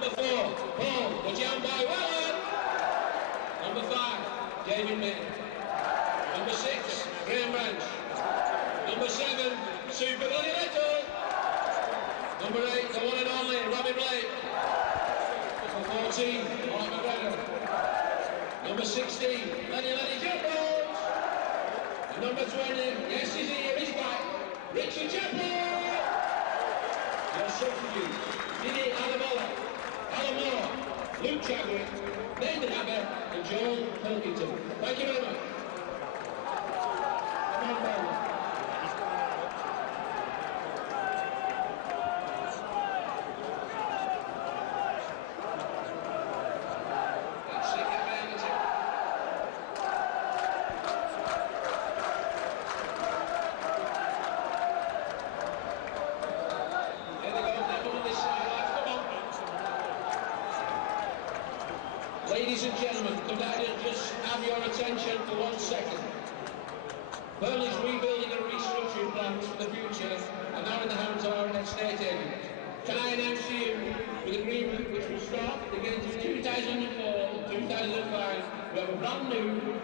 Number 4, Paul, the jam boy, well. Number 5, David May. Number 6, Graham Branch. Number 7, Super Bloody Little. Number 8, the one and only Robbie Blake. Number 14, Mark McGregor. Number 16, Lenny Johnrose. And number 20, yes he's here, he's back, Richard Chaplow. Your substitutes, Didi Alamola, Alan Moore, Luke Chadwick, Nathan Abbott and Joel Pilkington. Thank you very much. Come on, Burnley. Ladies and gentlemen, could I just have your attention for 1 second? Burnley's rebuilding and restructuring plans for the future are now in the hands of our estate agents. Can I announce to you, with agreement which will start again in 2004 and 2005, we have a brand new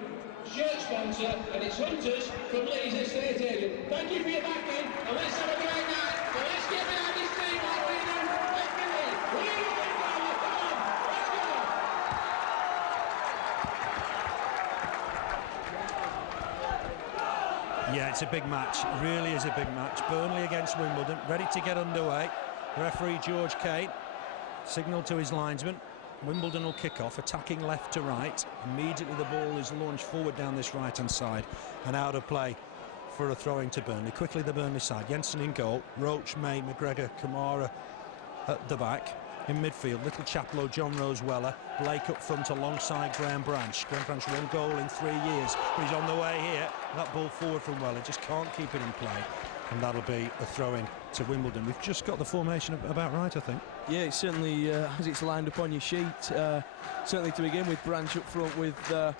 shirt sponsor, and it's Hunters from Lee's estate agent. Thank you for your backing, and let's have a great night. So let's get behind this team like we do. Let's get in. Come on, let's go. Yeah, it's a big match. It really is a big match. Burnley against Wimbledon, ready to get underway. Referee George Cain signalled to his linesman. Wimbledon will kick off, attacking left to right. Immediately the ball is launched forward down this right-hand side and out of play for a throw-in to Burnley. Quickly the Burnley side. Jensen in goal. Roche, May, McGregor, Camara at the back. In midfield, little Chaplow, Johnrose, Weller, Blake up front alongside Graham Branch. Graham Branch 1 goal in 3 years, but he's on the way here. That ball forward from Weller, just can't keep it in play, and that'll be a throw-in to Wimbledon. We've just got the formation about right, I think. Yeah, it certainly as it's lined up on your sheet. Certainly to begin with, Branch up front with Robbie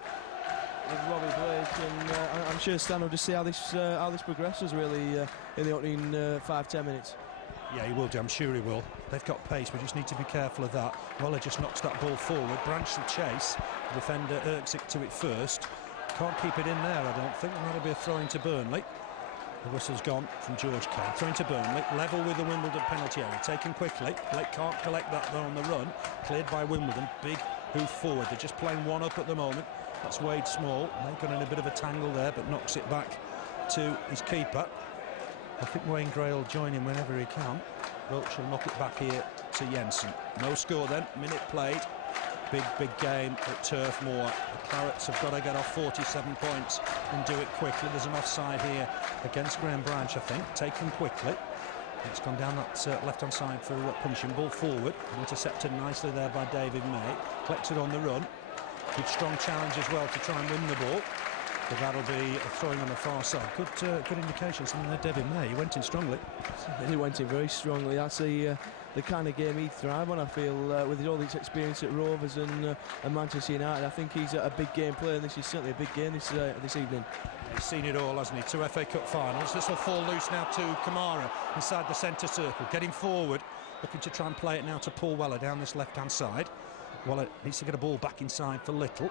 Blake, and I'm sure Stan will just see how this progresses really in the opening 5-10 minutes. Yeah, he will do, I'm sure he will. They've got pace, we just need to be careful of that. Weller just knocks that ball forward. Branch will chase. The defender irks it to it first. Can't keep it in there, I don't think, and that'll be a throw-in to Burnley. The whistle's gone from George Cain. Throw-in to Burnley, level with the Wimbledon penalty area. Taken quickly. Blake can't collect that though on the run. Cleared by Wimbledon. Big hoof forward. They're just playing one up at the moment. That's Wade Small. They've got in a bit of a tangle there, but knocks it back to his keeper. I think Wayne Gray will join him whenever he can. Roche will knock it back here to Jensen. No score then, minute played. Big game at Turf Moor. The Clarets have got to get off 47 points and do it quickly. There's an offside here against Graham Branch, I think, taken quickly. It's gone down that left-hand side for punishing. Ball forward, intercepted nicely there by David May. Collected on the run. Good strong challenge as well to try and win the ball. But that'll be a throwing on the far side. Good indication, something there, David May. He went in strongly. He went in very strongly. That's the kind of game he'd thrive on, I feel, with all his experience at Rovers and Manchester United. I think he's a big game player, and this is certainly a big game this evening. He's seen it all, hasn't he? 2 FA Cup finals. This will fall loose now to Camara inside the centre circle. Getting forward, looking to try and play it now to Paul Weller down this left-hand side. Weller needs to get a ball back inside for Little.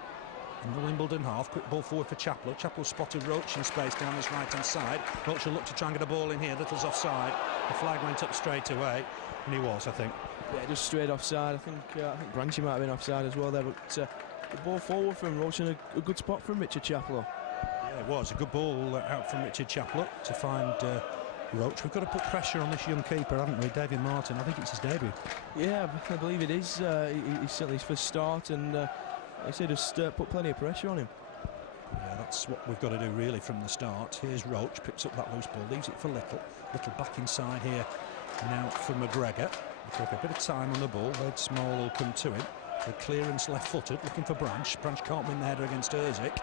In the Wimbledon half, quick ball forward for Chaplow. Chaplow spotted Roche in space down this right-hand side. Roche will look to try and get a ball in here. Little's offside. The flag went up straight away, and he was, I think. Yeah, just straight offside. I think Branchy might have been offside as well there, but the ball forward from Roche and a good spot from Richard Chaplow. Yeah, it was a good ball out from Richard Chaplow to find Roche. We've got to put pressure on this young keeper, haven't we? David Martin, I think it's his debut. Yeah, I believe it is. He's certainly his first start, and I say just put plenty of pressure on him. Yeah, that's what we've got to do really from the start. Here's Roche, picks up that loose ball, leaves it for Little. Little back inside here now for McGregor. He took a bit of time on the ball. Wade Small will come to him. The clearance left-footed, looking for Branch. Branch can't win the header against Erzik.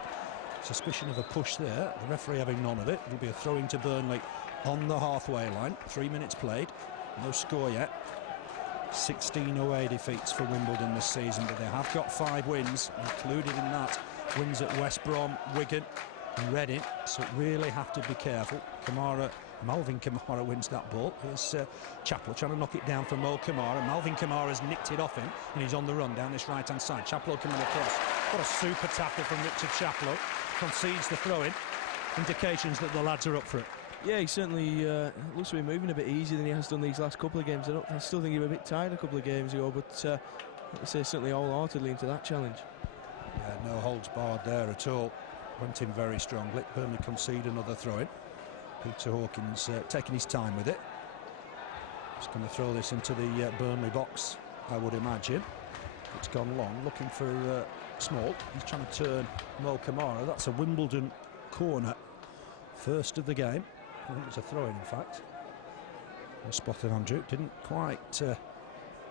Suspicion of a push there. The referee having none of it. It'll be a throw-in to Burnley on the halfway line. 3 minutes played. No score yet. 16 away defeats for Wimbledon this season, but they have got 5 wins, included in that wins at West Brom, Wigan and Reading, so really have to be careful. Malvin Camara wins that ball. Here's Chaplow trying to knock it down for Mo Camara. Malvin Camara's nicked it off him, and he's on the run down this right-hand side. Chaplow coming across. What a super tackle from Richard Chaplow. Concedes the throw-in. Indications that the lads are up for it. Yeah, he certainly looks to be moving a bit easier than he has done these last couple of games. I still think he was a bit tired a couple of games ago, but like I say, certainly wholeheartedly into that challenge. Yeah, no holds barred there at all. Went in very strongly. Burnley concede another throw-in. Peter Hawkins taking his time with it. Just going to throw this into the Burnley box, I would imagine. It's gone long, looking for Small. He's trying to turn Mo Camara. That's a Wimbledon corner. First of the game. I think it's a throw-in, in fact. Well spotted, Andrew. Didn't quite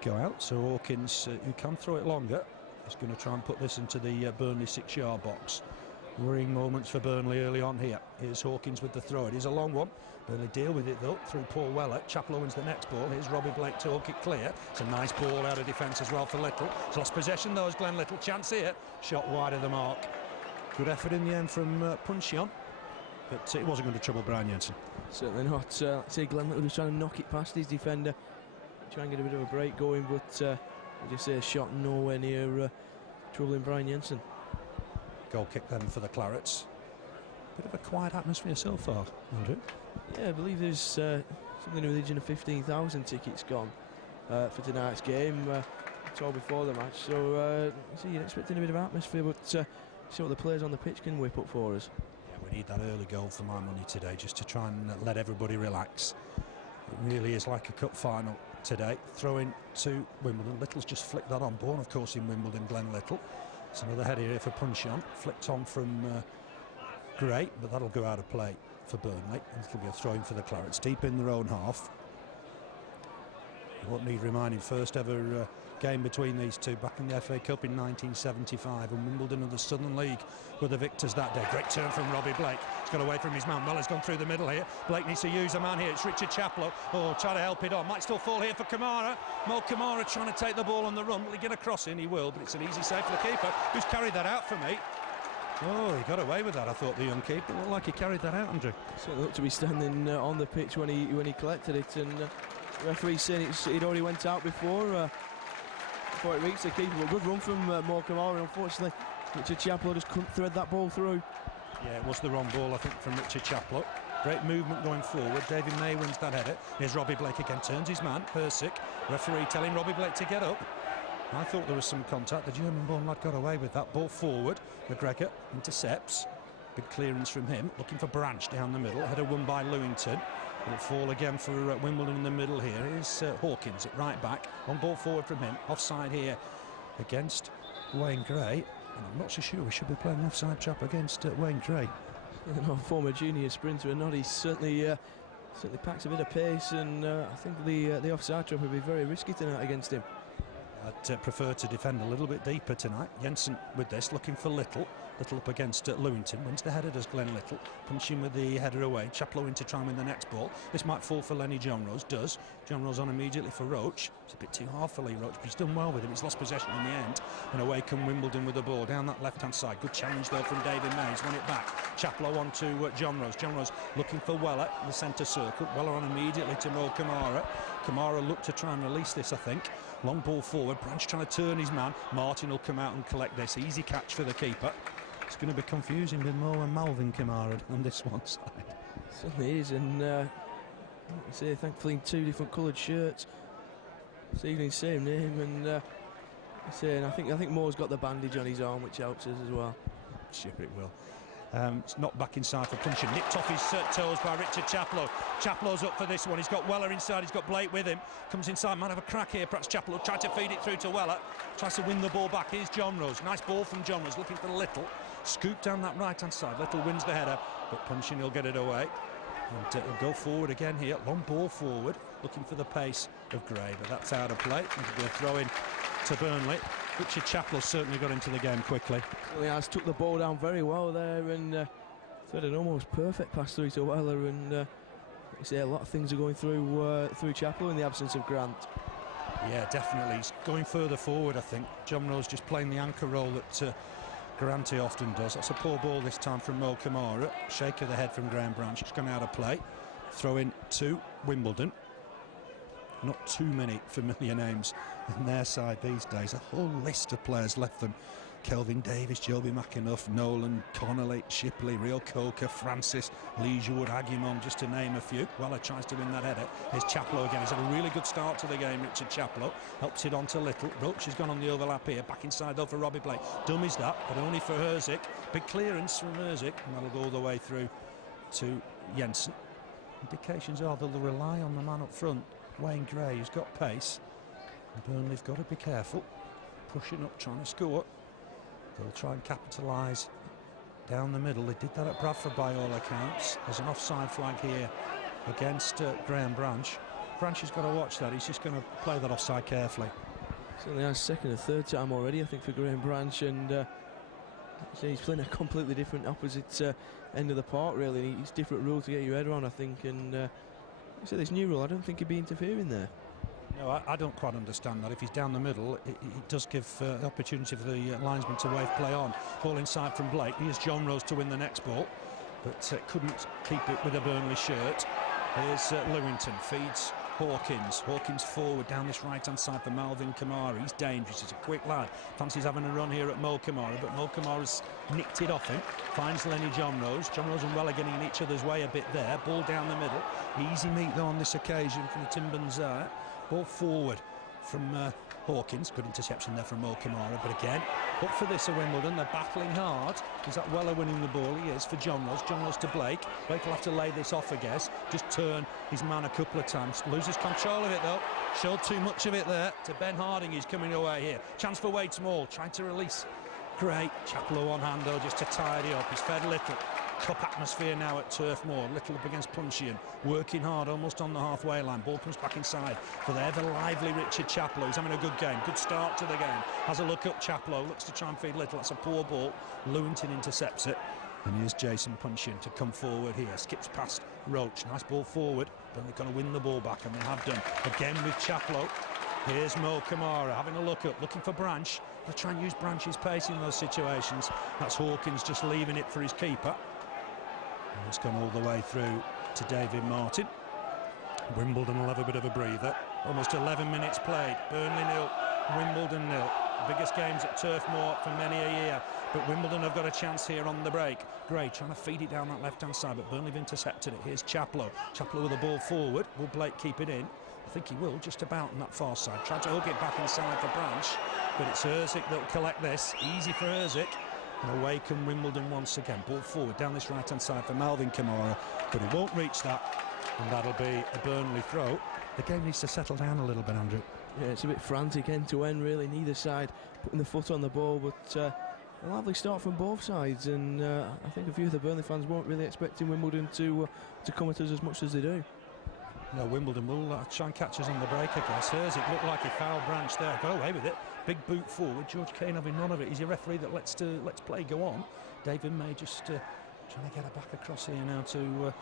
go out, so Hawkins, who can throw it longer, is going to try and put this into the Burnley 6-yard box. Worrying moments for Burnley early on here. Here's Hawkins with the throw. It is a long one. Burnley deal with it though through Paul Weller. Chaplow wins the next ball. Here's Robbie Blake to hook it clear. It's a nice ball out of defence as well for Little. He's lost possession though as Glenn Little. Chance here. Shot wide of the mark. Good effort in the end from Puncheon, but it wasn't going to trouble Brian Jensen. Certainly not. Say Glenn Little was trying to knock it past his defender, try and get a bit of a break going, but as you say, a shot nowhere near troubling Brian Jensen. Goal kick then for the Clarets. Bit of a quiet atmosphere so far, Andrew. Yeah, I believe there's something in the region of 15,000 tickets gone for tonight's game. It's all before the match, so you're expecting a bit of atmosphere, but see what the players on the pitch can whip up for us. Yeah, we need that early goal for my money today, just to try and let everybody relax. It really is like a cup final today. Throw-in to Wimbledon. Little's just flicked that on. Born, of course, in Wimbledon, Glenn Little. It's another header here for Puncheon. Flicked on from Gray, but that'll go out of play for Burnley. It'll be a throw-in for the Clarets, deep in their own half. It won't need reminding, first ever game between these two back in the FA Cup in 1975, and Wimbledon of the Southern League were the victors that day. Great turn from Robbie Blake. He's got away from his man. Weller's gone through the middle here. Blake needs to use a man here. It's Richard Chaplow. Oh, try to help it on. Might still fall here for Camara. Mo Camara trying to take the ball on the run. Will he get a cross in? He will, but it's an easy save for the keeper, who's carried that out for me. Oh, he got away with that, I thought, the young keeper. Looked like he carried that out, Andrew. Certainly looked to be standing on the pitch when he collected it, and the referee said it already went out before it reached the keeper. But good run from Mo Camara. Unfortunately, Richard Chaplow just couldn't thread that ball through. Yeah, it was the wrong ball, I think, from Richard Chaplow. Great movement going forward. David May wins that header. Here's Robbie Blake again, turns his man, Persic. Referee telling Robbie Blake to get up. I thought there was some contact. The German-born lad got away with that. Ball forward. McGregor intercepts. Big clearance from him. Looking for Branch down the middle. Header won by Lewington. It'll fall again for Wimbledon in the middle here. Here's Hawkins at right back. One ball forward from him. Offside here against Wayne Gray. And I'm not so sure we should be playing an offside trap against Wayne Gray. No, former junior sprinter or not, he certainly packs a bit of pace, and I think the offside trap would be very risky tonight against him. I'd prefer to defend a little bit deeper tonight. Jensen with this, looking for Little. Little up against Lewington. Wins the header, does Glenn Little. Punching with the header away. Chaplow in to try and win the next ball. This might fall for Lenny Johnrose. Does. Johnrose on immediately for Roche. It's a bit too hard for Lee Roche, but he's done well with him. He's lost possession in the end. And away come Wimbledon with the ball down that left-hand side. Good challenge though from David Mays. Won it back. Chaplow on to Johnrose. Johnrose looking for Weller in the centre circle. Weller on immediately to Mo Camara. Camara looked to try and release this, I think. Long ball forward. Branch trying to turn his man. Martin will come out and collect this. Easy catch for the keeper. It's going to be confusing with Mo and Malvin Camara on this one side. Certainly is, and say thankfully in two different coloured shirts. This evening, same name, and I think Mo's got the bandage on his arm, which helps us as well. Sure it will. It's not back inside for Puncheon. Nicked off his toes by Richard Chaplow. Chaplow's up for this one. He's got Weller inside. He's got Blake with him. Comes inside. Might have a crack here. Perhaps Chaplow tried to feed it through to Weller. Tries to win the ball back. Here's Johnrose. Nice ball from Johnrose. Looking for Little. Scoop down that right-hand side. Little wins the header, but Puncheon will get it away. And it'll go forward again here. Long ball forward. Looking for the pace of Gray, but that's out of play. It'll be a throw-in to Burnley. Richard Chaplow certainly got into the game quickly. He has took the ball down very well there, and thread an almost perfect pass through to Weller, and you say a lot of things are going through Chaplow in the absence of Grant. Yeah, definitely. He's going further forward, I think. Johnrose just playing the anchor role that Garanti often does. That's a poor ball this time from Mo Camara. Shake of the head from Graham Branch. It's gone out of play. Throw in to Wimbledon. Not too many familiar names in their side these days. A whole list of players left them. Kelvin Davis, Joby McAnuff, Nolan, Connolly, Shipley, Rio Coker, Francis, Leisurewood, Aguimon, just to name a few. Weller tries to win that header. Here's Chaplow again. He's had a really good start to the game, Richard Chaplow. Helps it on to Little. Roche has gone on the overlap here. Back inside though for Robbie Blake. Dummies that, but only for Herzig. Big clearance from Herzig, and that'll go all the way through to Jensen. Indications are they'll rely on the man up front, Wayne Gray, who's got pace. And Burnley've got to be careful. Pushing up, trying to score. They'll try and capitalise down the middle. They did that at Bradford by all accounts. There's an offside flag here against Graham Branch. Branch has got to watch that. He's just going to play that offside carefully. Certainly has second or third time already, I think, for Graham Branch, and he's playing a completely different opposite end of the park, really. It's different rule to get your head around, I think, and so this new rule, I don't think he'd be interfering there. No, I don't quite understand that. If he's down the middle, it does give the opportunity for the linesman to wave play on. Ball inside from Blake. Here's Johnrose to win the next ball, but couldn't keep it with a Burnley shirt. Here's Lewington, feeds Hawkins. Hawkins forward down this right-hand side for Malvin Camara. He's dangerous, he's a quick lad. Fancies having a run here at Mo Camara, but Mo Camara's nicked it off him. Finds Lenny Johnrose. Johnrose and Weller getting in each other's way a bit there. Ball down the middle. Easy meet though on this occasion from N'Timban-Zeh. Ball forward from Hawkins. Good interception there from Mo Camara, but again, up for this at Wimbledon. They're battling hard. Is that Weller winning the ball? He is for Johnrose. Johnrose to Blake. Blake will have to lay this off, I guess. Just turn his man a couple of times. Loses control of it though. Showed too much of it there to Ben Harding. He's coming away here. Chance for Wade Small. Trying to release. Great. Chaplow on hand though, just to tidy up. He's fed Little. Cup atmosphere now at Turf Moor. Little up against Puncheon, working hard almost on the halfway line. Ball comes back inside for the ever lively Richard Chaplow. He's having a good game, good start to the game. Has a look up, Chaplow looks to try and feed Little. That's a poor ball. Lewington intercepts it, and here's Jason Puncheon to come forward here. Skips past Roche. Nice ball forward, but they're going to win the ball back, and they have done again with Chaplow. Here's Mo Camara having a look up, looking for Branch. They'll try and use Branch's pace in those situations. That's Hawkins just leaving it for his keeper. And it's gone all the way through to David Martin. Wimbledon will have a bit of a breather. Almost 11 minutes played. Burnley 0, Wimbledon 0. The biggest games at Turf Moor for many a year. But Wimbledon have got a chance here on the break. Gray trying to feed it down that left-hand side, but Burnley have intercepted it. Here's Chaplow. Chaplow with the ball forward. Will Blake keep it in? I think he will, just about on that far side. Tried to hook it back inside for Branch, but it's Herzig that'll collect this. Easy for Herzig. And away come Wimbledon once again. Ball forward down this right-hand side for Malvin Camara, but he won't reach that, and that'll be a Burnley throw. The game needs to settle down a little bit, Andrew. Yeah, it's a bit frantic end to end, really. Neither side putting the foot on the ball, but a lively start from both sides, and I think a few of the Burnley fans weren't really expecting Wimbledon to come at us as much as they do. No, Wimbledon will try and catch us on the break, I guess. Herzig looked like he fouled Branch there. Got away with it. Big boot forward. George Cain having none of it. He's a referee that lets play go on. David May just trying to get it back across here now to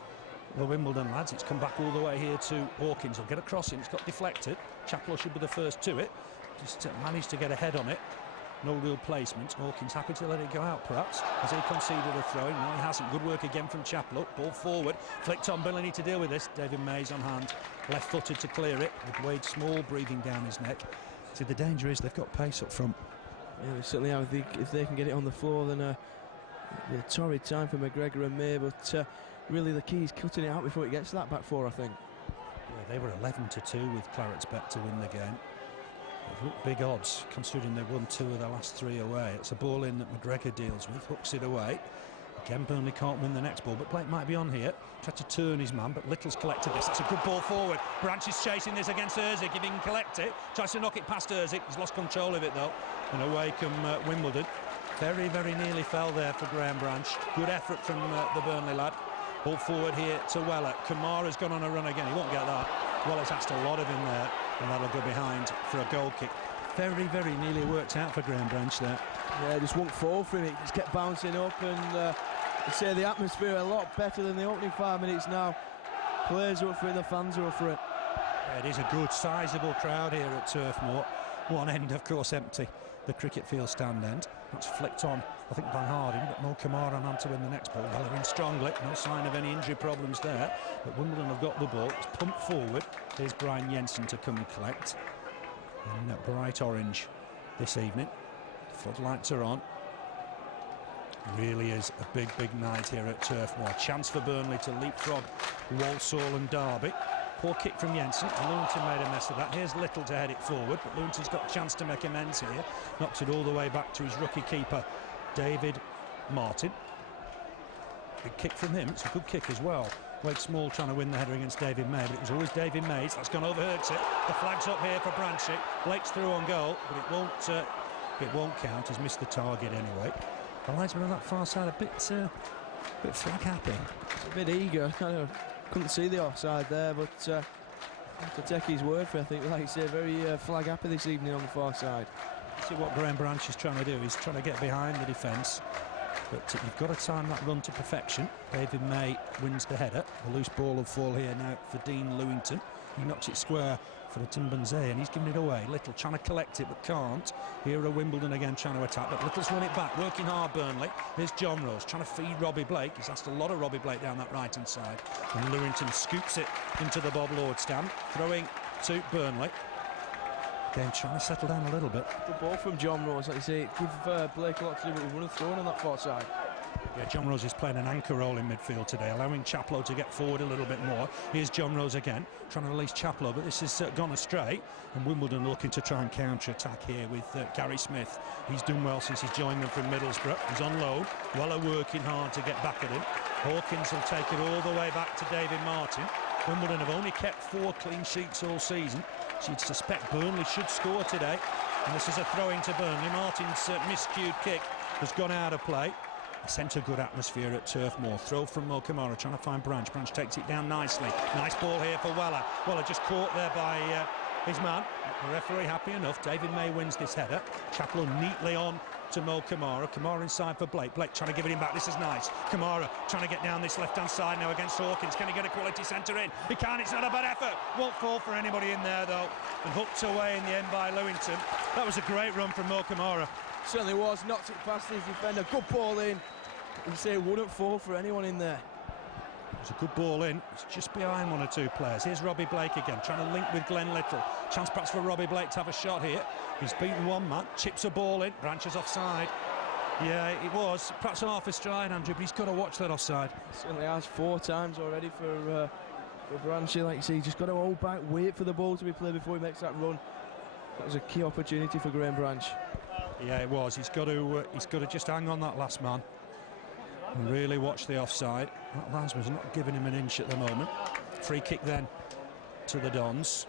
the Wimbledon lads. It's come back all the way here to Hawkins. He'll get a cross in. It's got deflected. Chaplow should be the first to it. Just managed to get ahead on it. No real placement. Hawkins happy to let it go out, perhaps, as he conceded a throw. No, he hasn't. Good work again from Chaplow. Ball forward. Flicked on. Burnley need to deal with this. David May's on hand. Left-footed to clear it, with Wade Small breathing down his neck. See, the danger is they've got pace up front. Yeah, they certainly have. If they can get it on the floor, then a torrid time for McGregor and May, but really the key is cutting it out before it gets to that back four, I think. Yeah, they were 11-2 with Clarets bet to win the game. They've looked big odds, considering they've won 2 of their last 3 away. It's a ball in that McGregor deals with, hooks it away. Again, Burnley can't win the next ball, but Blake might be on here. Tried to turn his man, but Little's collected this. It's a good ball forward. Branch is chasing this against Herzig. If he can collect it, tries to knock it past Herzig. He's lost control of it, though. And away come Wimbledon. Very, very nearly fell there for Graham Branch. Good effort from the Burnley lad. Ball forward here to Weller. Kamara's gone on a run again. He won't get that. Weller's asked a lot of him there, and that'll go behind for a goal kick. Very, very nearly worked out for Graham Branch there. Yeah, just won't fall for him. It just kept bouncing up, and I'd say the atmosphere a lot better than the opening 5 minutes now. Players are up for it, the fans are up for it. Yeah, it is a good, sizable crowd here at Turf Moor. one end, of course, empty. The cricket field stand end. That's flicked on, I think, by Harding, but Mo Camara on to win the next ball. Weller in strongly, no sign of any injury problems there. But Wimbledon have got the ball. It's pumped forward. Here's Brian Jensen to come and collect. In bright orange this evening. Floodlights are on. Really is a big, big night here at Turf Moor. Chance for Burnley to leapfrog Walsall and Derby. Poor kick from Jensen. Lewington made a mess of that. Here's Little to head it forward, but Lewington's got a chance to make amends here. Knocks it all the way back to his rookie keeper, David Martin. Big kick from him. It's a good kick as well. Wade Small trying to win the header against David May, but it was always David May's. That's gone over Herzig. The flag's up here for Branchy. Blake's through on goal, but it won't count. He's missed the target anyway. The linesman on that far side a bit flag happy. A bit eager. I couldn't see the offside there, but to take his word for it, I think, like you say, very flag happy this evening on the far side. See what Graham Branch is trying to do. He's trying to get behind the defence, but you've got to time that run to perfection. David May wins the header. The loose ball will fall here now for Dean Lewington. He knocks it square for N'Timban-Zeh, and he's giving it away. Little trying to collect it, but can't. Here are Wimbledon again trying to attack, but Little's won it back, working hard, Burnley. Here's Johnrose trying to feed Robbie Blake. He's asked a lot of Robbie Blake down that right-hand side. And Lewington scoops it into the Bob Lord stand, throwing to Burnley. Again, trying to settle down a little bit. Good ball from Johnrose, like you say. Give Blake a lot to do, but he would have thrown on that far side. Yeah, Johnrose is playing an anchor role in midfield today, allowing Chaplow to get forward a little bit more. Here's Johnrose again, trying to release Chaplow, but this has gone astray. And Wimbledon looking to try and counter-attack here with Gary Smith. He's done well since he's joined them from Middlesbrough. He's on loan. Weller working hard to get back at him. Hawkins will take it all the way back to David Martin. Wimbledon have only kept 4 clean sheets all season, so you'd suspect Burnley should score today. And this is a throw-in to Burnley. Martin's miscued kick has gone out of play. Sent a good atmosphere at Turf Moor. Throw from Mo Camara, trying to find Branch. Branch takes it down nicely. Nice ball here for Weller. Weller just caught there by his man. The referee happy enough. David May wins this header. Chaplow neatly on to Mo Camara. Camara inside for Blake. Blake trying to give it him back. This is nice. Camara trying to get down this left-hand side now against Hawkins. Can he get a quality centre in? He can't. It's not a bad effort. Won't fall for anybody in there, though. And hooked away in the end by Lewington. That was a great run from Mo Camara. Certainly was. Knocked it past his defender. Good ball in. You say it wouldn't fall for anyone in there. It's a good ball in. It's just behind 1 or 2 players. Here's Robbie Blake again, trying to link with Glenn Little. Chance perhaps for Robbie Blake to have a shot here. He's beaten one man, chips a ball in, Branches offside. Yeah, it was. Perhaps half a stride, Andrew, but he's got to watch that offside. Certainly has 4 times already for Branchy, like you say. He's just got to hold back, wait for the ball to be played before he makes that run. That was a key opportunity for Graham Branch. Yeah, it was. He's got to just hang on that last man and really watch the offside. That linesman's not giving him an inch at the moment. Free kick then to the Dons.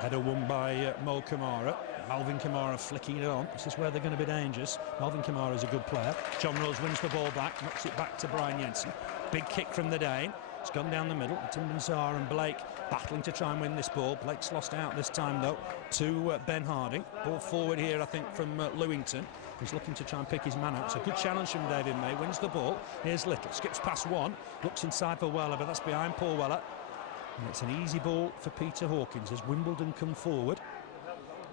Header won by Mo Camara. Alvin Kamara flicking it on. This is where they're going to be dangerous. Alvin Kamara is a good player. Johnrose wins the ball back, knocks it back to Brian Jensen. Big kick from the Dane. It's gone down the middle. N'Timban-Zeh and Blake battling to try and win this ball. Blake's lost out this time, though, to Ben Harding. Ball forward here, I think, from Lewington. He's looking to try and pick his man out. It's a good challenge from David May. Wins the ball. Here's Little. Skips past one. Looks inside for Weller, but that's behind Paul Weller. And it's an easy ball for Peter Hawkins as Wimbledon come forward.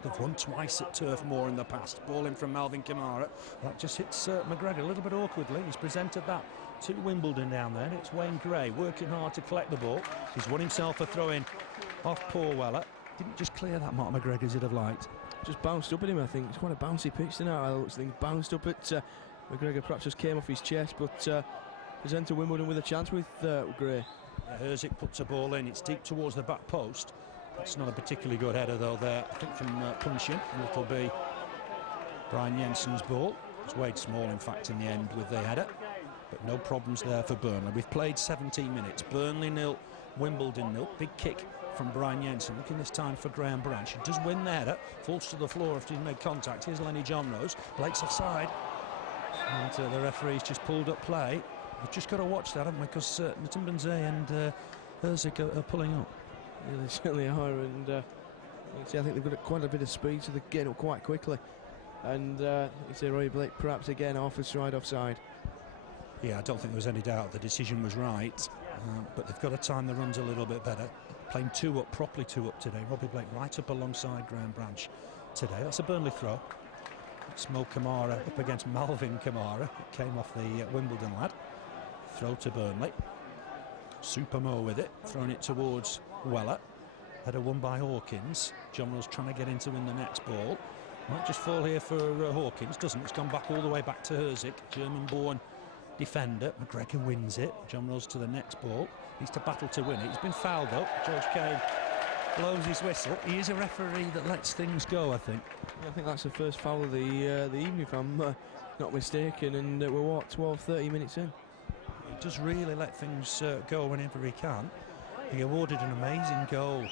They've won twice at Turf Moor in the past. Ball in from Alvin Kamara. That just hits McGregor a little bit awkwardly. He's presented that to Wimbledon down there. And it's Wayne Gray working hard to collect the ball. He's won himself a throw-in off Paul Weller. Didn't just clear that Mark McGregor as he'd have liked. Just bounced up at him, I think. It's quite a bouncy pitch tonight. I think bounced up at McGregor, perhaps just came off his chest, but presented Wimbledon with a chance with Gray. Yeah, Herzig puts a ball in. It's deep towards the back post. That's not a particularly good header, though, there. I think from Puncheon. And it'll be Brian Jensen's ball. It's Wade Small, in fact, in the end with the header. But no problems there for Burnley. We've played 17 minutes. Burnley 0, Wimbledon 0. Big kick from Brian Jensen. Looking this time for Graham Branch. He does win the header. Falls to the floor after he's made contact. Here's Lenny Johnrose. Blake's offside. And the referee's just pulled up play. We've just got to watch that, haven't we? Because N'Timban-Zeh and Herzig are pulling up. Yeah, they certainly are, and I think they've got quite a bit of speed, so they're getting up quite quickly. And you say Roy Blake perhaps again half a stride offside. Yeah, I don't think there was any doubt the decision was right, but they've got to time the runs a little bit better. Playing 2 up, properly 2 up today. Robbie Blake right up alongside Graham Branch. today. That's a Burnley throw. It's Mo Camara up against Malvin Camara. It came off the Wimbledon lad. Throw to Burnley. Super Mo with it, throwing it towards Weller. Header won by Hawkins. Johnrose trying to get in to win the next ball. Might just fall here for Hawkins. Doesn't. It's gone back all the way back to Herzig. German-born defender. McGregor wins it. Johnrose to the next ball. Needs to battle to win it. He's been fouled though. George Cain blows his whistle. He is a referee that lets things go, I think. Yeah, I think that's the first foul of the evening, if I'm not mistaken. And we're what, 12-13 minutes in. He does really let things go whenever he can. He awarded an amazing goal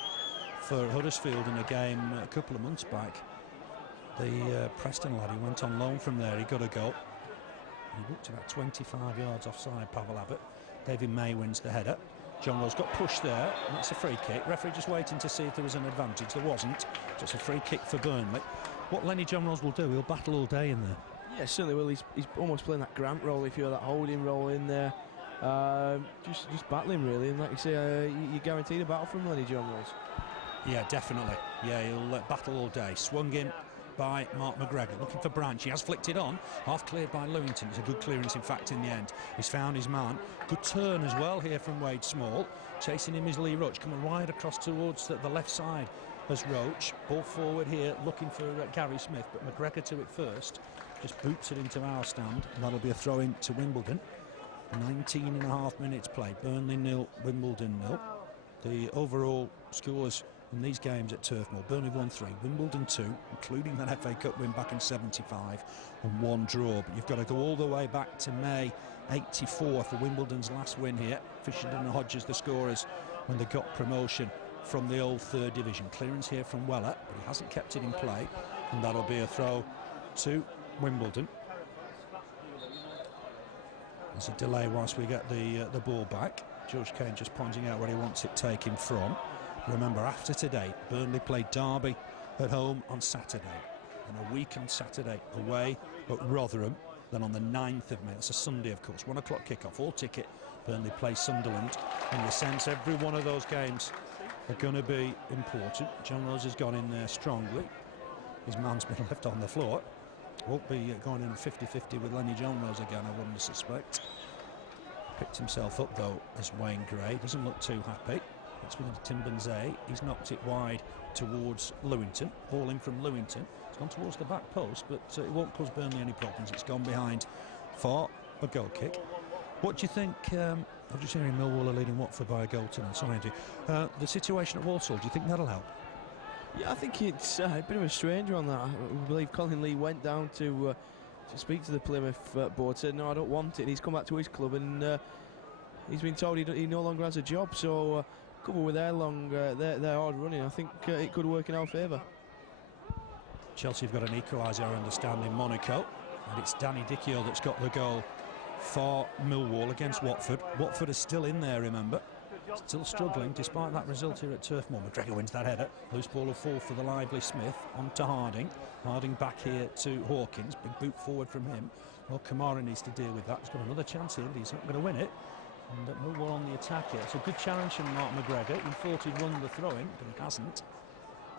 for Huddersfield in a game a couple of months back. The Preston lad who went on loan from there, he got a goal. He looked about 25 yards offside, Pavel Abbott. David May wins the header. Johnrose got pushed there, and that's a free kick. Referee just waiting to see if there was an advantage. There wasn't. Just a free kick for Burnley. What Lenny Johnrose will do, he'll battle all day in there. Yeah, certainly will. He's almost playing that Grant role, if you're that holding role in there. Just battling really, and like you say, you're guaranteed a battle from Lenny Johnrose. Yeah, definitely. Yeah, he'll battle all day. Swung in by Mark McGregor, looking for Branch. He has flicked it on, half cleared by Lewington. It's a good clearance, in fact, in the end. He's found his man. Good turn as well here from Wade Small. Chasing him is Lee Roche, coming wide across towards the left side as Roche. Ball forward here, looking for Gary Smith, but McGregor to it first. Just boots it into our stand, and that'll be a throw-in to Wimbledon. 19.5 minutes played. Burnley 0, Wimbledon 0. The overall scores in these games at Turf Moor: Burnley 1-3, Wimbledon 2, including that FA Cup win back in '75, and 1 draw. But you've got to go all the way back to May '84 for Wimbledon's last win here. Fisherton and Hodges the scorers when they got promotion from the old 3rd division. Clearance here from Weller, but he hasn't kept it in play, and that'll be a throw to Wimbledon. There's a delay whilst we get the ball back. George Cain just pointing out where he wants it taken from. Remember, after today, Burnley played Derby at home on Saturday, and a weekend Saturday away at Rotherham. Then on the 9th of May, it's a Sunday, of course, 1 o'clock kick-off, all ticket. Burnley play Sunderland. In the sense, every one of those games are going to be important. Johnrose has gone in there strongly. His man's been left on the floor. Won't be going in 50-50 with Lenny Johnrose again, I wouldn't suspect. Picked himself up, though, as Wayne Gray. Doesn't look too happy. It's with N'Timban-Zeh. He's knocked it wide towards Lewington. Ball in from Lewington. It's gone towards the back post, but it won't cause Burnley any problems. It's gone behind for a goal kick. What do you think? I've just hearing Millwall are leading Watford by a goal tonight. Sorry, Andy. The situation at Walsall, do you think that'll help? Yeah, I think it's a bit of a stranger on that. I believe Colin Lee went down to speak to the Plymouth board, said no, I don't want it. He's come back to his club, and he's been told he no longer has a job. So coupled with their hard running, I think it could work in our favour. Chelsea have got an equaliser, I understand, in Monaco, and it's Danny Dicchio that's got the goal for Millwall against Watford. Watford is still in there, remember. Still struggling despite that result here at Turf Moor. McGregor wins that header. Loose ball will fall for the lively Smith. On to Harding. Harding back here to Hawkins. Big boot forward from him. Well, Camara needs to deal with that. He's got another chance here, but he's not going to win it. And Millwall on the attack here. It's a good challenge from Mark McGregor. He thought he'd won the throw-in, but he hasn't.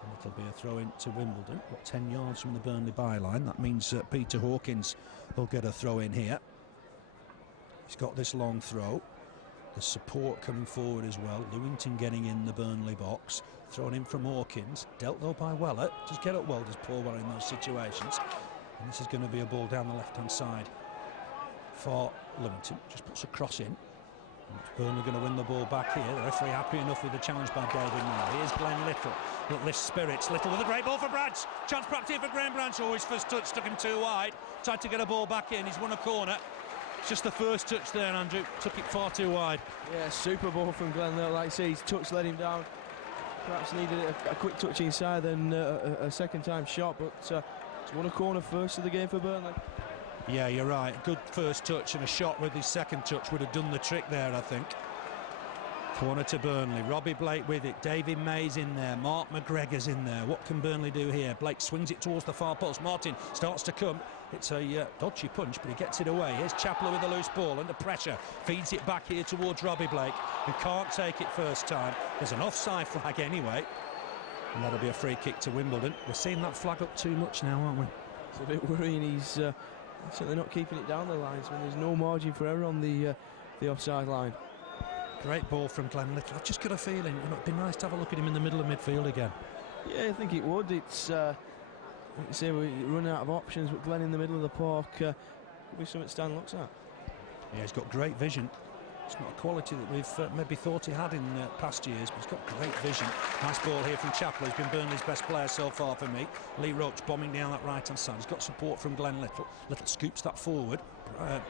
And it'll be a throw-in to Wimbledon. Got 10 yards from the Burnley byline. That means Peter Hawkins will get a throw-in here. He's got this long throw. The support coming forward as well. Lewington getting in the Burnley box. Thrown in from Hawkins. Dealt though by Weller. Just get up well, does Paul Weller in those situations. And this is going to be a ball down the left-hand side for Lewington. Just puts a cross in. Burnley going to win the ball back here. The referee happy enough with the challenge by David Moore. Here's Glenn Little. That lifts spirits. Little with a great ball for Branch. Chance perhaps here for Graham Branch. Oh, his first touch took him too wide. Tried to get a ball back in. He's won a corner. It's just the first touch there, Andrew. Took it far too wide. Yeah, super ball from Glenn Little. Like I say, his touch let him down. Perhaps needed a quick touch inside and a second time shot, but he's won a corner first of the game for Burnley. Yeah, you're right. Good first touch and a shot with his second touch would have done the trick there, I think. Corner to Burnley. Robbie Blake with it. David May's in there. Mark McGregor's in there. What can Burnley do here? Blake swings it towards the far post. Martin starts to come. It's a dodgy punch, but he gets it away. Here's Chaplow with a loose ball under pressure. Feeds it back here towards Robbie Blake, who can't take it first time. There's an offside flag anyway. And that'll be a free kick to Wimbledon. We're seeing that flag up too much now, aren't we? It's a bit worrying. He's certainly not keeping it down the lines when there's no margin for error on the offside line. Great ball from Glenn Little. I've just got a feeling it'd be nice to have a look at him in the middle of midfield again. Yeah, I think it would. It's like you say, we're running out of options, but Glenn in the middle of the park could be something Stan looks at. Yeah, he's got great vision. It's not a quality that we've maybe thought he had in past years, but he's got great vision. Nice ball here from Chaplow, who's been Burnley's best player so far for me. Lee Roche bombing down that right-hand side. He's got support from Glenn Little. Little scoops that forward.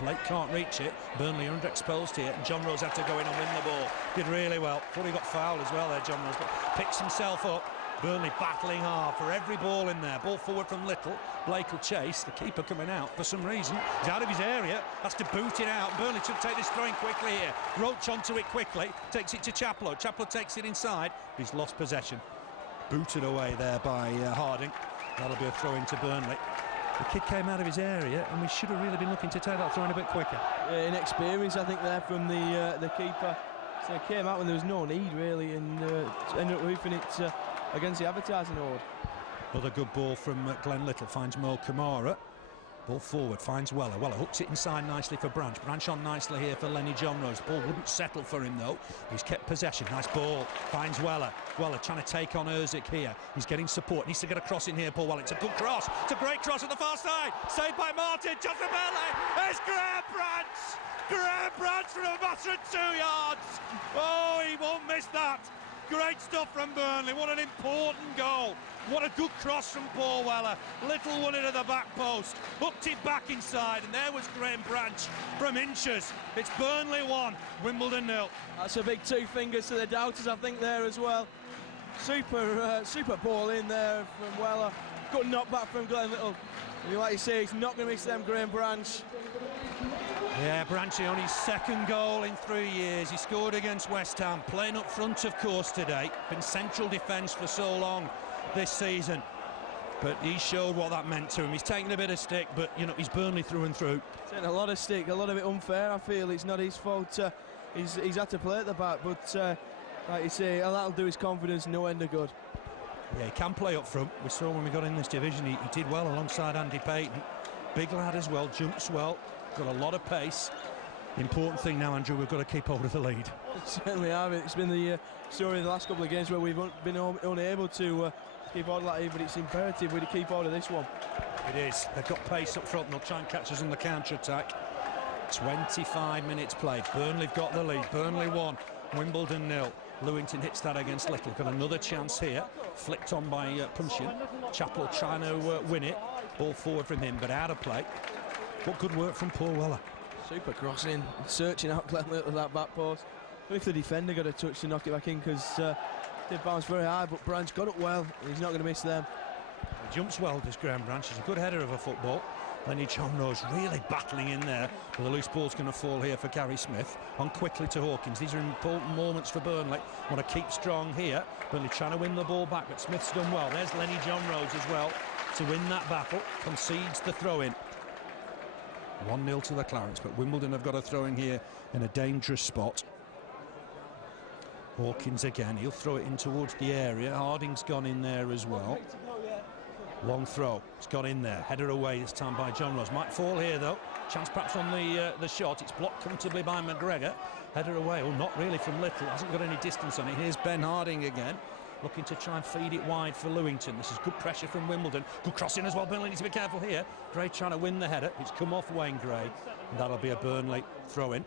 Blake can't reach it. Burnley are underexposed here, and Johnrose had to go in and win the ball. Did really well. Thought he got fouled as well there, Johnrose, but picks himself up. Burnley battling hard for every ball in there. Ball forward from Little. Blake will chase. The keeper coming out for some reason. He's out of his area. Has to boot it out. Burnley should take this throw-in quickly here. Roche onto it quickly. Takes it to Chaplow. Chaplow takes it inside. He's lost possession. Booted away there by Harding. That'll be a throw-in to Burnley. The kid came out of his area, and we should have really been looking to take that throw-in a bit quicker. Inexperience, I think, there from the keeper. So it came out when there was no need, really, and ended up hoofing it against the advertising horde. Another good ball from Glenn Little, finds Camara. Ball forward, finds Weller. Weller hooks it inside nicely for Branch. Branch on nicely here for Lenny Johnrose. Ball wouldn't settle for him though. He's kept possession. Nice ball. Finds Weller. Weller trying to take on Erzik here. He's getting support. Needs to get a cross in here, Paul Weller. It's a good cross. It's a great cross at the far side. Saved by Martin. Just for Burnley. It's Graham Branch. Graham Branch from a matter of 2 yards. Oh, he won't miss that. Great stuff from Burnley. What an important goal. What a good cross from Paul Weller. Little one into the back post. Hooked it back inside, and there was Graham Branch from inches. It's Burnley 1, Wimbledon 0. That's a big 2 fingers to the doubters, I think, there as well. Super ball in there from Weller. Good knockback from Glenn Little. And like you say, he's not going to miss them, Graham Branch. Yeah, Branchy on his 2nd goal in 3 years. He scored against West Ham, playing up front, of course, today. Been central defence for so long this season. But he showed what that meant to him. He's taken a bit of stick, but, you know, he's Burnley through and through. Taking a lot of stick, a lot of it unfair, I feel. It's not his fault. He's had to play at the back, but, like you say, that'll do his confidence no end of good. Yeah, he can play up front. We saw when we got in this division, he did well alongside Andy Payton. Big lad as well, jumps well. Got a lot of pace. The important thing now, Andrew, we've got to keep hold of the lead. Certainly have. It's been the story of the last couple of games where we've been unable to keep hold of that lead, but it's imperative we keep hold of this one. It is. They've got pace up front and they'll try and catch us on the counter-attack. 25 minutes played. Burnley have got the lead. Burnley 1, Wimbledon 0. Lewington hits that against Little. Got another chance here. Flicked on by Punchin. Chaplow trying to win it. Ball forward from him, but out of play. What good work from Paul Weller. Super crossing, searching out Glenn Little at that back post. If the defender got a touch to knock it back in, because did bounce very high, but Branch got it well. He's not going to miss them. He jumps well, does Graham Branch. He's a good header of a football. Lenny Johnrose really battling in there. But the loose ball's going to fall here for Gary Smith. On quickly to Hawkins. These are important moments for Burnley. Want to keep strong here. Burnley trying to win the ball back, but Smith's done well. There's Lenny Johnrose as well to win that battle. Concedes the throw-in. 1-0 to the Clarets, but Wimbledon have got a throw in here in a dangerous spot. Hawkins again, he'll throw it in towards the area. Harding's gone in there as well. Long throw, it's gone in there. Header away this time by Johnrose. Might fall here though. Chance perhaps on the shot. It's blocked comfortably by McGregor. Header away, oh not really from Little. Hasn't got any distance on it. Here's Ben Harding again. Looking to try and feed it wide for Lewington. This is good pressure from Wimbledon. Good crossing as well. Burnley needs to be careful here. Gray trying to win the header. It's come off Wayne Gray. And that'll be a Burnley throw-in.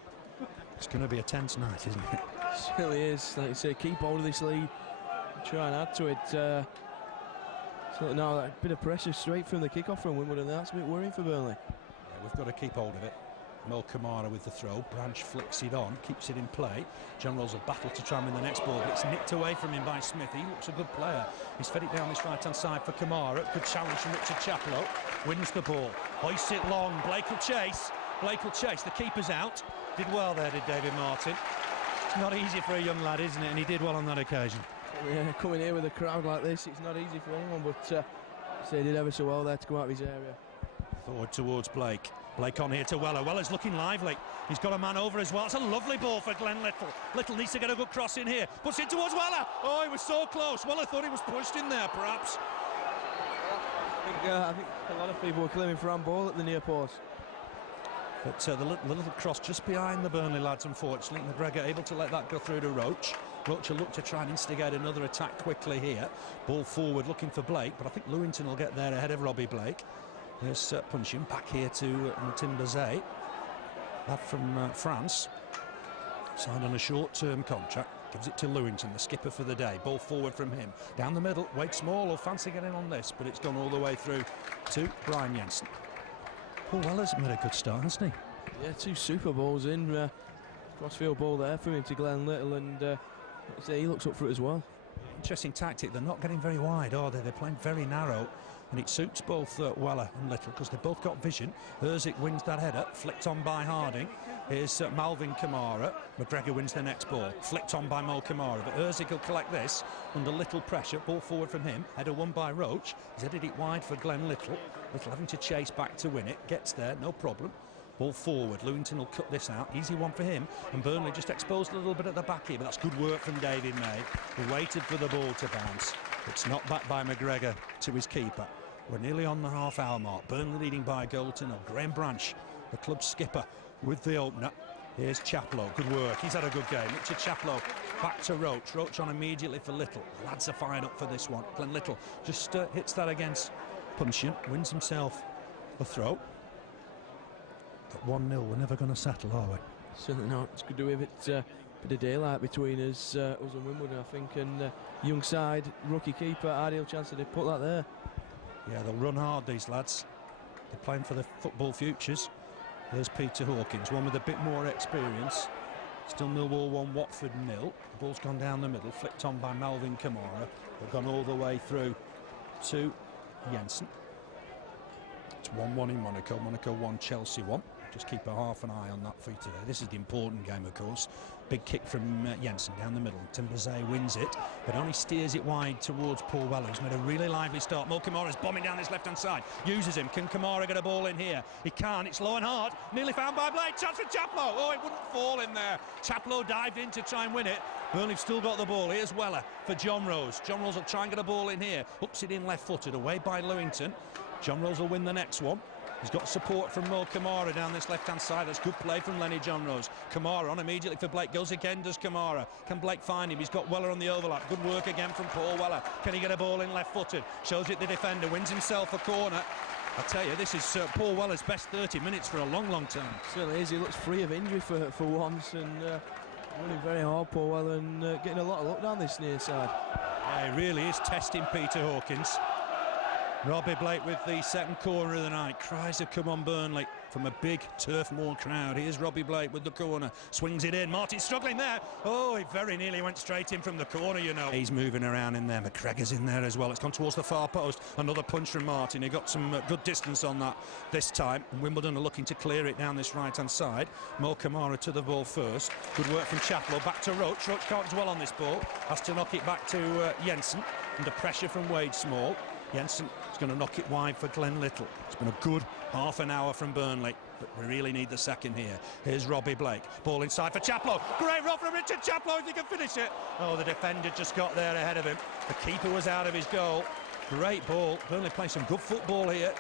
It's going to be a tense night, isn't it? It really is. Like you say, keep hold of this lead. Try and add to it. So now that bit of pressure straight from the kick-off from Wimbledon. That's a bit worrying for Burnley. Yeah, we've got to keep hold of it. Camara with the throw. Branch flicks it on, keeps it in play. Johnrose will battle to try and win the next ball, but it's nicked away from him by Smith. He looks a good player. He's fed it down this right-hand side for Camara. Good challenge from Richard Chaplow. Wins the ball. Hoists it long. Blake will chase. Blake will chase. The keeper's out. Did well there, did David Martin. It's not easy for a young lad, isn't it? And he did well on that occasion. Yeah, coming here with a crowd like this, it's not easy for anyone, but he did ever so well there to come out of his area. Forward towards Blake. Blake on here to Weller. Weller's looking lively. He's got a man over as well. It's a lovely ball for Glenn Little. Little needs to get a good cross in here. Puts it towards Weller. Oh, he was so close. Weller thought he was pushed in there, perhaps. I think a lot of people were claiming for handball at the near post. But the little cross just behind the Burnley lads, unfortunately. McGregor able to let that go through to Roche. Roche will look to try and instigate another attack quickly here. Ball forward looking for Blake, but I think Lewington will get there ahead of Robbie Blake. Here's punching back here to N'Timban-Zeh. Lad from France. Signed on a short-term contract. Gives it to Lewington, the skipper for the day. Ball forward from him. Down the middle, Wade Small will fancy getting on this, but it's gone all the way through to Brian Jensen. Paul Weller's made a good start, hasn't he? Yeah, 2 super balls in. Crossfield ball there from him to Glenn Little, and he looks up for it as well. Interesting tactic. They're not getting very wide, are they? They're playing very narrow, and it suits both Weller and Little because they've both got vision. Herzig wins that header, flicked on by Harding. Here's Malvin Camara. McGregor wins the next ball, flicked on by Mo Camara, but Herzig will collect this under little pressure. Ball forward from him, header won by Roche. He's headed it wide for Glenn Little. Little having to chase back to win it, gets there, no problem. Ball forward, Lewington will cut this out, easy one for him, and Burnley just exposed a little bit at the back here, but that's good work from David May. He waited for the ball to bounce. It's knocked back by McGregor to his keeper. We're nearly on the half-hour mark. Burnley leading by a goal to nil. Graham Branch, the club skipper, with the opener. Here's Chaplow, good work, he's had a good game. Richard Chaplow back to Roche. Roche on immediately for Little. Lads are fired up for this one. Glenn Little just hits that against Puncheon, wins himself a throw. At 1-0, we're never going to settle, are we? Certainly not. It's good to have a bit of daylight between us and Wimbledon, I think, and young side, rookie keeper, ideal chance that they put that there. Yeah, they'll run hard, these lads. They're playing for the football futures. There's Peter Hawkins, one with a bit more experience. Still Millwall 1, Watford 0. The ball's gone down the middle, flicked on by Malvin Camara. They've gone all the way through to Jensen. It's 1-1 in Monaco. Monaco 1, Chelsea 1. Just keep half an eye on that for you today. This is the important game, of course. Big kick from Jensen down the middle. N'Timban-Zeh wins it, but only steers it wide towards Paul Weller, who's made a really lively start. Mo Camara's bombing down this left-hand side. Uses him. Can Camara get a ball in here? He can't. It's low and hard. Nearly found by Blake. Chance for Chaplow. Oh, it wouldn't fall in there. Chaplow dived in to try and win it. Burnley've still got the ball. Here's Weller for Johnrose. Johnrose will try and get a ball in here. Hooks it in left-footed, away by Lewington. Johnrose will win the next one. He's got support from Mo Camara down this left-hand side. That's good play from Lenny Johnrose. Camara on immediately for Blake. Goes again, does Camara. Can Blake find him? He's got Weller on the overlap. Good work again from Paul Weller. Can he get a ball in left-footed? Shows it the defender. Wins himself a corner. I tell you, this is Paul Weller's best 30 minutes for a long, long time. Certainly is. He looks free of injury for once, and running very hard, Paul Weller, and getting a lot of luck down this near side. Yeah, he really is testing Peter Hawkins. Robbie Blake with the second corner of the night. Cries have come on Burnley from a big Turf Moor crowd. Here's Robbie Blake with the corner. Swings it in. Martin's struggling there. Oh, he very nearly went straight in from the corner, you know. He's moving around in there. McGregor's in there as well. It's gone towards the far post. Another punch from Martin. He got some good distance on that this time. Wimbledon are looking to clear it down this right-hand side. Mo Camara to the ball first. Good work from Chaplow. Back to Roche. Roche can't dwell on this ball. Has to knock it back to Jensen. Under pressure from Wade Small. Jensen is going to knock it wide for Glenn Little. It's been a good half an hour from Burnley, but we really need the second here. Here's Robbie Blake. Ball inside for Chaplow. Great run from Richard Chaplow if he can finish it. Oh, the defender just got there ahead of him. The keeper was out of his goal. Great ball. Burnley playing some good football here.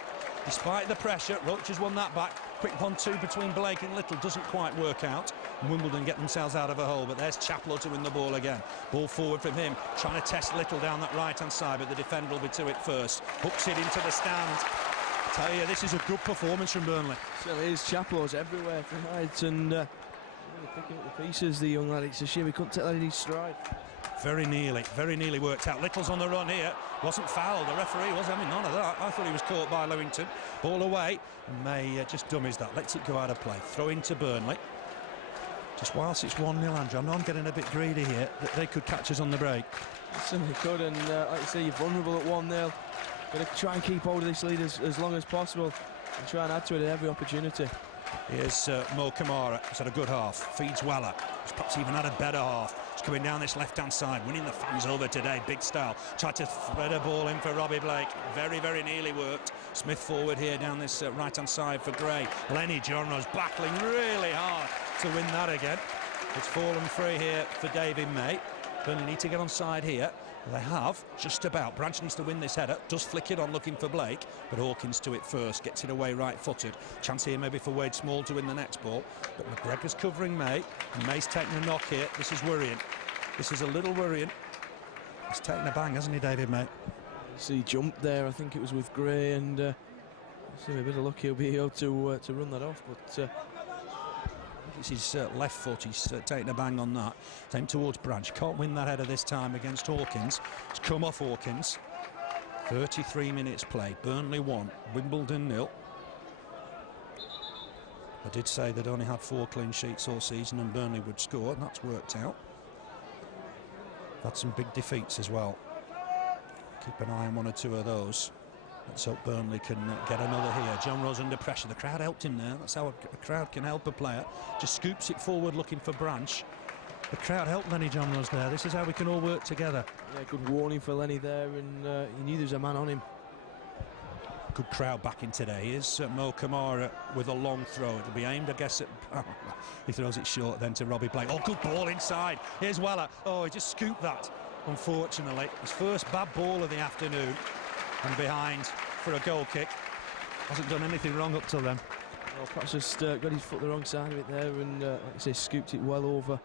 Despite the pressure, Roche has won that back. Quick 1-2 between Blake and Little doesn't quite work out. Wimbledon get themselves out of a hole, but there's Chaplow to win the ball again. Ball forward from him, trying to test Little down that right-hand side, but the defender will be to it first. Hooks it into the stand. I tell you, this is a good performance from Burnley. Certainly is. Chaplow's everywhere tonight, and really picking up the pieces, the young lad. It's a shame he couldn't take that in his stride. Very nearly worked out. Little's on the run here. Wasn't fouled. The referee was having none of that. I thought he was caught by Lewington. Ball away. May just dummies that. Lets it go out of play. Throw into Burnley. Just whilst it's 1-0, Andrew, I know I'm getting a bit greedy here, that they could catch us on the break. Certainly could, and like you say, you're vulnerable at 1-0. Got to try and keep hold of this lead as long as possible and try and add to it at every opportunity. Here's Mo Camara. He's had a good half. Feeds Weller. He's perhaps even had a better half. He's coming down this left-hand side, winning the fans over today, big style. Tried to thread a ball in for Robbie Blake. Very, very nearly worked. Smith forward here down this right-hand side for Gray. Lenny Johnrose battling really hard to win that again. It's fallen free here for David May. Burnley need to get on side here. They have, just about. Branch needs to win this header, does flick it on looking for Blake, but Hawkins to it first, gets it away right-footed. Chance here maybe for Wade Small to win the next ball, but McGregor's covering May, and May's taking a knock here. This is worrying. This is a little worrying. He's taken a bang, hasn't he, David May? See, he jumped there, I think it was with Gray, and see, a bit of luck he'll be able to run that off, but... It's his left foot, he's taking a bang on that. Time towards Branch, can't win that header this time against Hawkins. It's come off Hawkins. 33 minutes played, Burnley 1, Wimbledon 0. I did say they'd only had 4 clean sheets all season and Burnley would score, and that's worked out. Had some big defeats as well. Keep an eye on 1 or 2 of those. Let's hope Burnley can get another here. Johnrose under pressure. The crowd helped him there. That's how a crowd can help a player. Just scoops it forward looking for Branch. The crowd helped Lenny Johnrose there. This is how we can all work together. Yeah, good warning for Lenny there, and he knew there was a man on him. Good crowd backing today. Here's Mo Camara with a long throw. It'll be aimed, I guess, at... he throws it short then to Robbie Blake. Oh, good ball inside. Here's Weller. Oh, he just scooped that, unfortunately. His first bad ball of the afternoon. And behind for a goal kick. Hasn't done anything wrong up till then. Well, perhaps just got his foot the wrong side of it there, and like I say, scooped it well over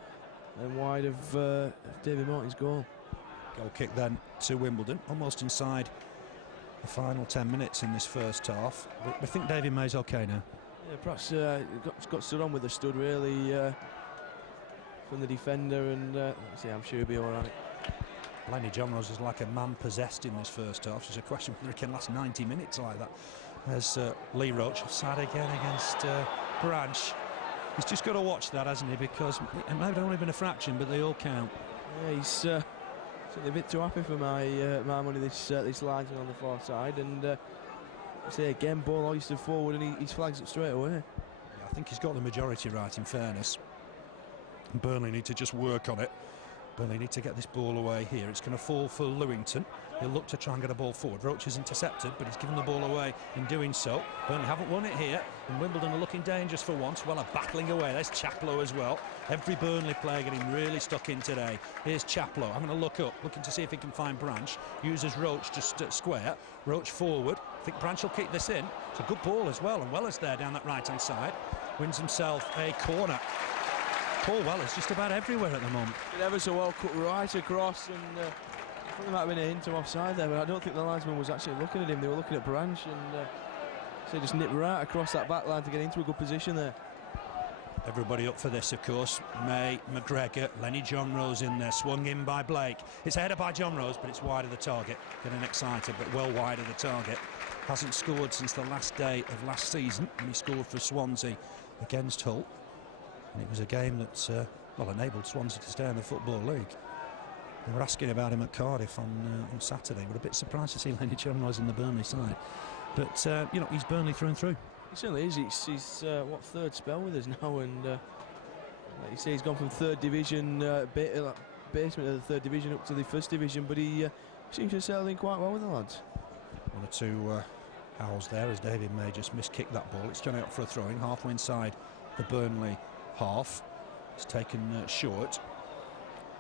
and wide of David Martin's goal. Goal kick then to Wimbledon, almost inside the final 10 minutes in this first half. But we think David May's okay now. Yeah, perhaps got stood on with the stud really from the defender, and see, I'm sure he'll be all right. Lenny Johnrose is like a man possessed in this first half. It's a question whether he can last 90 minutes like that. There's Lee Roche offside again against Branch. He's just got to watch that, hasn't he? Because it might have only been a fraction, but they all count. Yeah, he's certainly a bit too happy for my money. This linesman on the far side, and say again, ball hoisted forward, and he flags it straight away. Yeah, I think he's got the majority right. In fairness, Burnley need to just work on it. Burnley need to get this ball away here. It's going to fall for Lewington. He'll look to try and get a ball forward. Roche is intercepted, but he's given the ball away in doing so. Burnley haven't won it here, and Wimbledon are looking dangerous for once. Well, are battling away. There's Chaplow as well. Every Burnley player getting really stuck in today. Here's Chaplow. I'm going to look up, looking to see if he can find Branch. Uses Roche just square. Roche forward. I think Branch will kick this in. It's a good ball as well, and Weller's there down that right-hand side. Wins himself a corner. Paul Weller's just about everywhere at the moment. Did ever so well cut right across, and I think there might have been a hint of offside there, but I don't think the linesman was actually looking at him. They were looking at Branch, and so he just nipped right across that back line to get into a good position there. Everybody up for this, of course. May, McGregor, Lenny Johnrose in there, swung in by Blake. It's a header by Johnrose, but it's wide of the target. Getting excited, but well wide of the target. Hasn't scored since the last day of last season, when he scored for Swansea against Hull. And it was a game that well, enabled Swansea to stay in the Football League. They were asking about him at Cardiff on Saturday. We're a bit surprised to see Lenny Johnrose in the Burnley side. But, you know, he's Burnley through and through. He certainly is. He's what, third spell with us now, and like you say, he's gone from third division, basement of the third division up to the first division, but he seems to settle in quite well with the lads. 1 or 2 howls there as David May just miskicked that ball. It's gone out for a throw-in, halfway inside the Burnley half. It's taken short.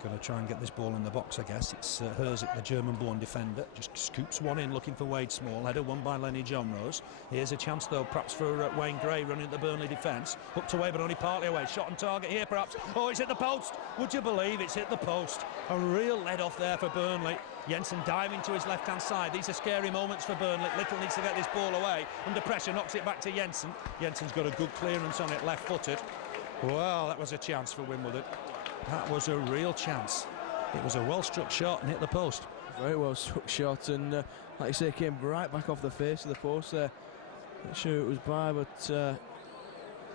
Going to try and get this ball in the box, I guess. It's Herzig, the German-born defender. Just scoops one in, looking for Wade Small. Header won by Lenny Johnrose. Here's a chance, though, perhaps for Wayne Gray running at the Burnley defence. Hooked away, but only partly away. Shot on target here, perhaps. Oh, it's hit the post. Would you believe it's hit the post? A real let-off there for Burnley. Jensen diving to his left-hand side. These are scary moments for Burnley. Little needs to get this ball away. Under pressure, knocks it back to Jensen. Jensen's got a good clearance on it, left-footed. Well, that was a chance for Wimbledon. That was a real chance. It was a well-struck shot and hit the post. Very well-struck shot, and like you say, came right back off the face of the post there. Not sure who it was by, but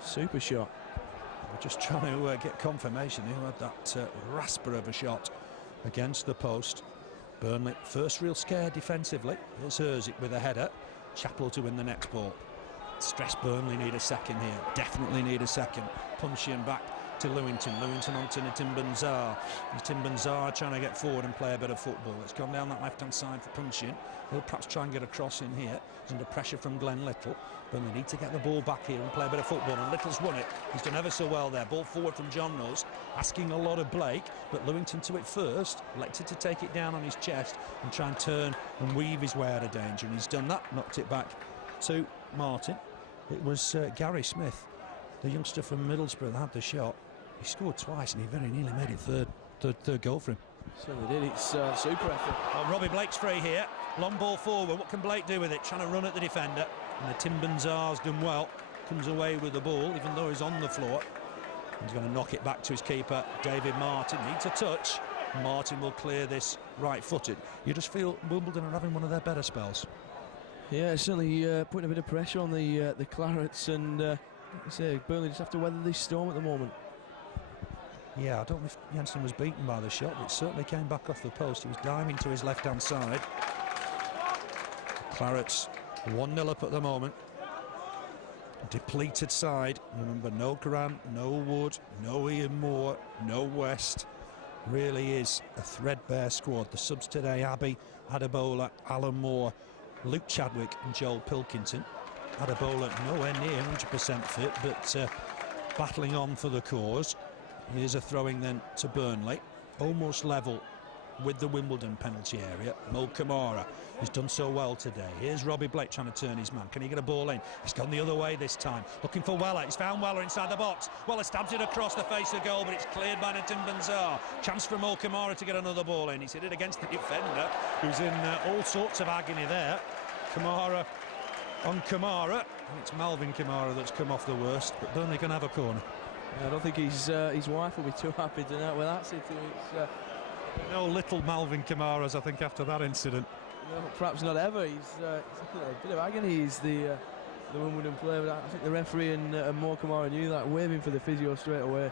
super shot. We're just trying to get confirmation who had that rasper of a shot against the post. Burnley, first real scare defensively. Here's Herzig with a header. Chaplow to win the next ball. Stress Burnley need a second here. Definitely need a second. Punching back to Lewington. Lewington on to N'Timban-Zeh. N'Timban-Zeh trying to get forward and play a bit of football. It's gone down that left-hand side for punching. He'll perhaps try and get a cross in here. He's under pressure from Glenn Little. But we need to get the ball back here and play a bit of football. And Little's won it. He's done ever so well there. Ball forward from Johnrose, asking a lot of Blake. But Lewington to it first. Elected to take it down on his chest and try and turn and weave his way out of danger. And he's done that. Knocked it back to Martin. It was Gary Smith, the youngster from Middlesbrough, that had the shot. He scored twice and he very nearly made it third goal for him. Certainly did. It's super effort. Oh, Robbie Blake's free here. Long ball forward. What can Blake do with it? Trying to run at the defender. And N'Timban-Zeh's done well. Comes away with the ball, even though he's on the floor. He's going to knock it back to his keeper, David Martin. Needs a touch. Martin will clear this right-footed. You just feel Wimbledon are having one of their better spells. Yeah, certainly putting a bit of pressure on the Clarets, and like I say, Burnley just have to weather this storm at the moment. Yeah, I don't know if Jensen was beaten by the shot, but it certainly came back off the post. He was diving to his left-hand side. Clarets 1-0 up at the moment. Depleted side. Remember, no Grant, no Wood, no Ian Moore, no West. Really is a threadbare squad. The subs today: Abbey, Adebola, Alan Moore, Luke Chadwick and Joel Pilkington. Adebola nowhere near 100% fit, but battling on for the cause. Here's a throwing then to Burnley, almost level with the Wimbledon penalty area. Mo Camara, who's done so well today. Here's Robbie Blake trying to turn his man. Can he get a ball in? He's gone the other way this time. Looking for Weller. He's found Weller inside the box. Weller stabs it across the face of goal, but it's cleared by N'Timban-Zeh. Chance for Mo Camara to get another ball in. He's hit it against the defender, who's in all sorts of agony there. Camara on Camara. And it's Malvin Camara that's come off the worst, but Burnley can have a corner. I don't think his wife will be too happy tonight with that situation. No little Malvin Camaras, I think, after that incident. No, perhaps not ever. He's a bit of agony. He's the Wimbledon player, but I think the referee and Mo Camara knew that, waving for the physio straight away.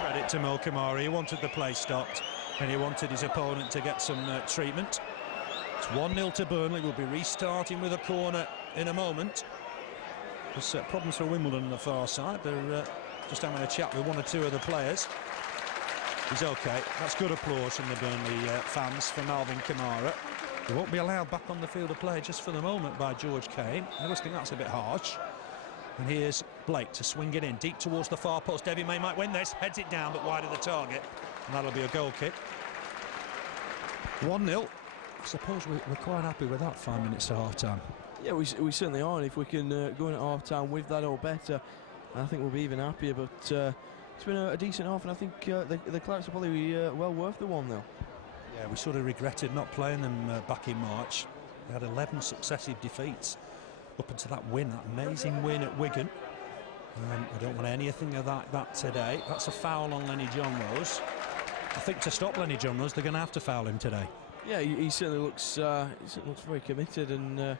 Credit to Mo Camara. He wanted the play stopped, and he wanted his opponent to get some treatment. It's 1-0 to Burnley. We'll be restarting with a corner in a moment. There's problems for Wimbledon on the far side. They're just having a chat with one or two of the players. He's okay. That's good applause from the Burnley fans for Malvin Camara. He won't be allowed back on the field of play just for the moment by George Cain. I always think that's a bit harsh. And here's Blake to swing it in deep towards the far post. David May might win this. Heads it down, but wide of the target. And that'll be a goal kick. 1-0. I suppose we're quite happy with that 5 minutes to half-time. Yeah, we certainly are. And if we can go in at half-time with that or better, I think we'll be even happier. But it's been a decent half, and I think the Clarets are probably well worth the 1-0. Yeah, we sort of regretted not playing them back in March. They had 11 successive defeats up until that win, that amazing win at Wigan. We don't want anything of that today. That's a foul on Lenny Johnrose. I think to stop Lenny Johnrose, they're going to have to foul him today. Yeah, he certainly looks very committed, and the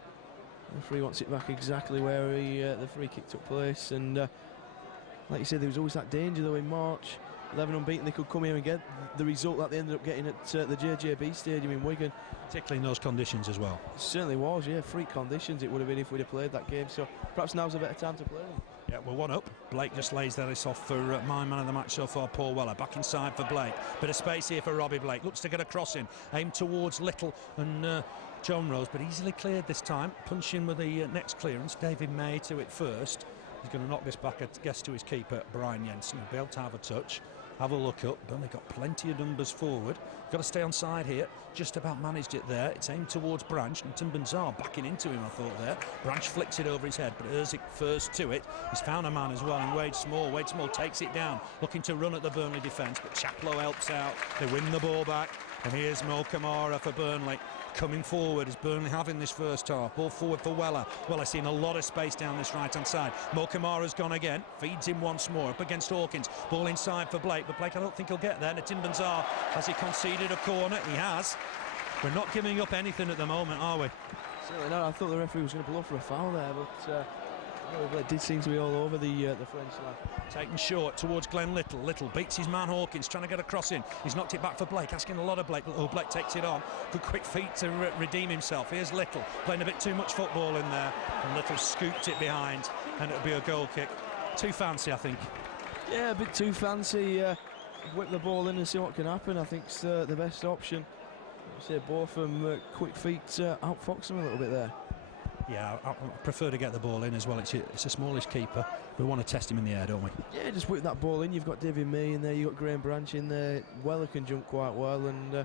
referee wants it back exactly where the free kick took place. And like you said, there was always that danger though in March. 11 unbeaten, they could come here and get the result that they ended up getting at the JJB Stadium in Wigan. Particularly in those conditions as well. It certainly was, yeah, freak conditions it would have been if we'd have played that game, so perhaps now's a better time to play them. Yeah, we're 1 up. Blake just lays this off for my man of the match so far, Paul Weller. Back inside for Blake. Bit of space here for Robbie Blake. Looks to get a cross in. Aimed towards Little and Johnrose, but easily cleared this time. Punching with the next clearance. David May to it first. He's going to knock this back, I guess, to his keeper, Brian Jensen. He'll be able to have a touch. Have a look up. Burnley got plenty of numbers forward. Got to stay on side here. Just about managed it there. It's aimed towards Branch, and N'Timban-Zeh backing into him, I thought there. Branch flicks it over his head, but Erzik first to it. He's found a man as well, and Wade Small takes it down, looking to run at the Burnley defence, but Chaplow helps out. They win the ball back, and here's Mo Camara for Burnley. Coming forward as Burnley having this first half. Ball forward for Weller. Weller seeing a lot of space down this right-hand side. Mo Camara's gone again. Feeds him once more. Up against Hawkins. Ball inside for Blake. But Blake, I don't think he'll get there. N'Timban-Zeh, has he conceded a corner? He has. We're not giving up anything at the moment, are we? Certainly not. I thought the referee was going to blow for a foul there, but Blake did seem to be all over the French lad. Taken short towards Glenn Little. Little beats his man Hawkins, trying to get a cross in. He's knocked it back for Blake, asking a lot of Blake. Oh, Blake takes it on. Good quick feet to redeem himself. Here's Little, playing a bit too much football in there. And Little scooped it behind, and it'll be a goal kick. Too fancy, I think. Yeah, a bit too fancy. Whip the ball in and see what can happen. I think it's the best option. I say both of them quick feet outfox them a little bit there. Yeah, I prefer to get the ball in as well. It's a smallish keeper. We want to test him in the air, don't we? Yeah, just whip that ball in. You've got David May in there, you've got Graham Branch in there. Weller can jump quite well and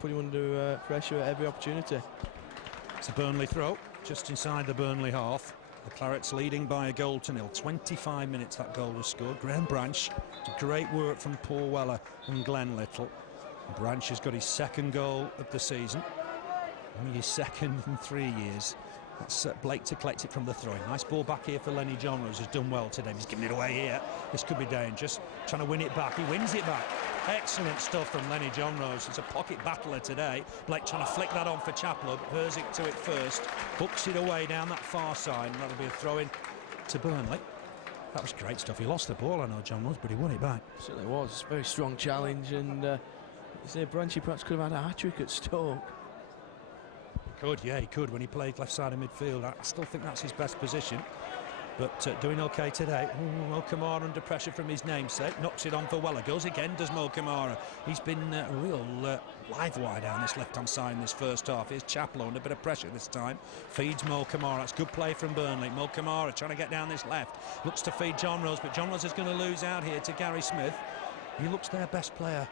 put him under pressure at every opportunity. It's a Burnley throw, just inside the Burnley half. The Clarets leading by a goal to nil. 25 minutes that goal was scored. Graham Branch, great work from Paul Weller and Glenn Little. Branch has got his second goal of the season. Only his second in 3 years. That's Blake to collect it from the throw. Nice ball back here for Lenny Johnrose, who's done well today. He's giving it away here. This could be dangerous. Trying to win it back. He wins it back. Excellent stuff from Lenny Johnrose. It's a pocket battler today. Blake trying to flick that on for Chaplow. Herzik to it first. Hooks it away down that far side, and that'll be a throw-in to Burnley. That was great stuff. He lost the ball, I know, Johnrose, but he won it back. Certainly was. Very strong challenge, and Branchy perhaps could have had a hat-trick at Stoke. Could, yeah, he could when he played left side of midfield. I still think that's his best position, but doing okay today. Mo Camara under pressure from his namesake, knocks it on for Weller. Goes again, does Mo Camara. He's been a real live wire down this left-hand side in this first half. Here's Chaplow under a bit of pressure this time. Feeds Mo Camara. That's good play from Burnley. Mo Camara trying to get down this left. Looks to feed Johnrose, but Johnrose is going to lose out here to Gary Smith. He looks their best player.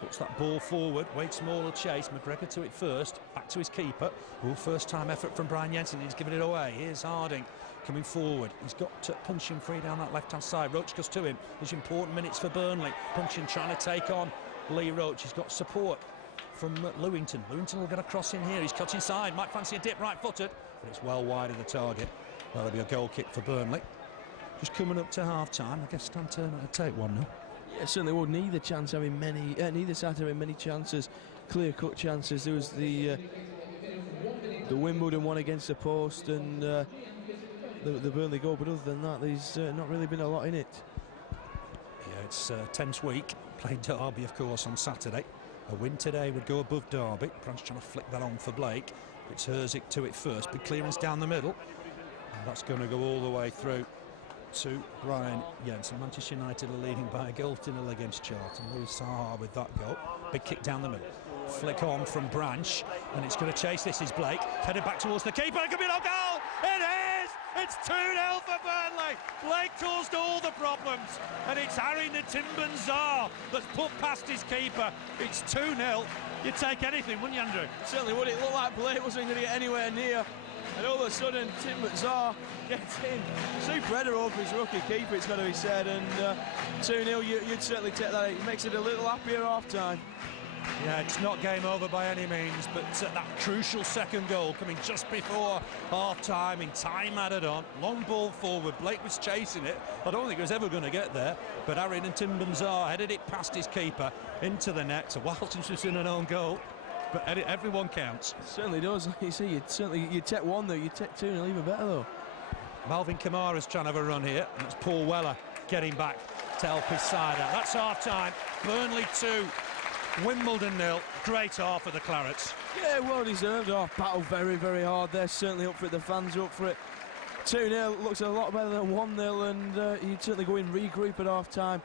Puts that ball forward. Wade Small will chase. McGregor to it first. Back to his keeper. First time effort from Brian Jensen. He's given it away. Here's Harding coming forward. He's got punching free down that left-hand side. Roche goes to him. There's important minutes for Burnley. Punching trying to take on Lee Roche. He's got support from Lewington. Lewington will get a cross in here. He's cut inside. Might fancy a dip right-footed, but it's well wide of the target. That'll be a goal kick for Burnley. Just coming up to half-time. I guess Stan Ternent will take 1-0. Yeah, certainly would. Neither side having many chances, clear-cut chances. There was the Wimbledon one against the post and the Burnley goal, but other than that, there's not really been a lot in it. Yeah, it's a tense week. Played Derby, of course, on Saturday. A win today would go above Derby. Branch trying to flick that on for Blake. It's Herzik to it first. Big clearance down the middle. And that's going to go all the way through to Brian Jensen. Manchester United are leading by a goal to nil against Charlton. Louis Saha with that goal. Big kick down the middle. Flick on from Branch, and it's going to chase. This is Blake. Headed back towards the keeper. It could be no goal! It is! It's 2-0 for Burnley. Blake caused all the problems, and it's Harry N'Timban-Zeh that's put past his keeper. It's 2-0. You'd take anything, wouldn't you, Andrew? Certainly would. It looked like Blake wasn't going to get anywhere near. And all of a sudden, N'Timban-Zeh gets in. Super header over his rookie keeper, it's got to be said. And 2-0, you'd certainly take that. It makes it a little happier half-time. Yeah, it's not game over by any means, but that crucial second goal coming just before half-time, in time added on. Long ball forward, Blake was chasing it. I don't think he was ever going to get there, but Harry N'Timban-Zeh headed it past his keeper into the net. So while since we've seen an own goal, but everyone counts. It certainly does. Like you see, you'd take 1 though, you'd take 2 even better though. Malvin Kamara's trying to have a run here, and it's Paul Weller getting back to help his side out. That's half-time. Burnley 2, Wimbledon 0. Great half for the Clarets. Yeah, well deserved. Battle very, very hard. They're certainly up for it. The fans are up for it. 2-0 looks a lot better than 1-0, and you'd certainly go in, regroup at half-time,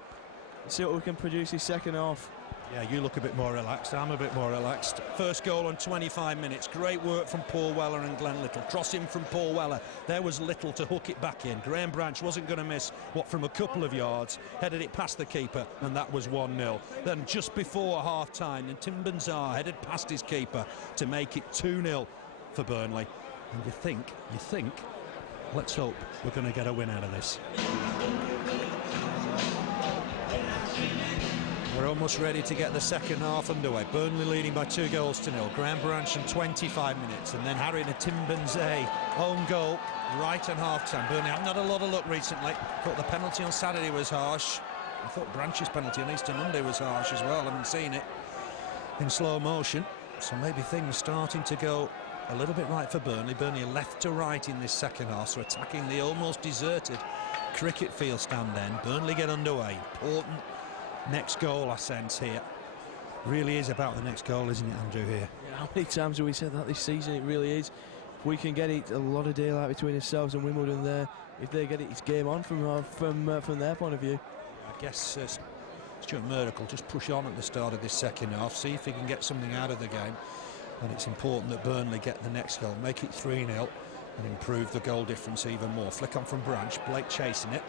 see what we can produce in second half. Yeah, you look a bit more relaxed. I'm a bit more relaxed. First goal on 25 minutes. Great work from Paul Weller and Glenn Little. Crossing from Paul Weller. There was Little to hook it back in. Graham Branch wasn't going to miss from a couple of yards. Headed it past the keeper, and that was 1-0. Then just before half-time, N'Timban-Zeh headed past his keeper to make it 2-0 for Burnley. And you think, let's hope we're going to get a win out of this. We're almost ready to get the second half underway. Burnley leading by 2-0. Graham Branch in 25 minutes, and then Harry N'Timban-Zeh own goal right on half-time. Burnley haven't had a lot of luck recently. Thought the penalty on Saturday was harsh. I thought Branch's penalty on Easter Monday was harsh as well. I haven't seen it in slow motion, so maybe things starting to go a little bit right for Burnley. Burnley left to right in this second half, so attacking the almost deserted cricket field stand end. Burnley get underway. Important next goal, I sense here. Really is about the next goal, isn't it, Andrew, here? Yeah, how many times have we said that this season? It really is. we can get it a lot of daylight between ourselves and Wimbledon there. If they get it, it's game on from their point of view. I guess Stuart Murdoch will just push on at the start of this second half, see if he can get something out of the game. And it's important that Burnley get the next goal, make it 3-0 and improve the goal difference even more. Flick on from Branch, Blake chasing it.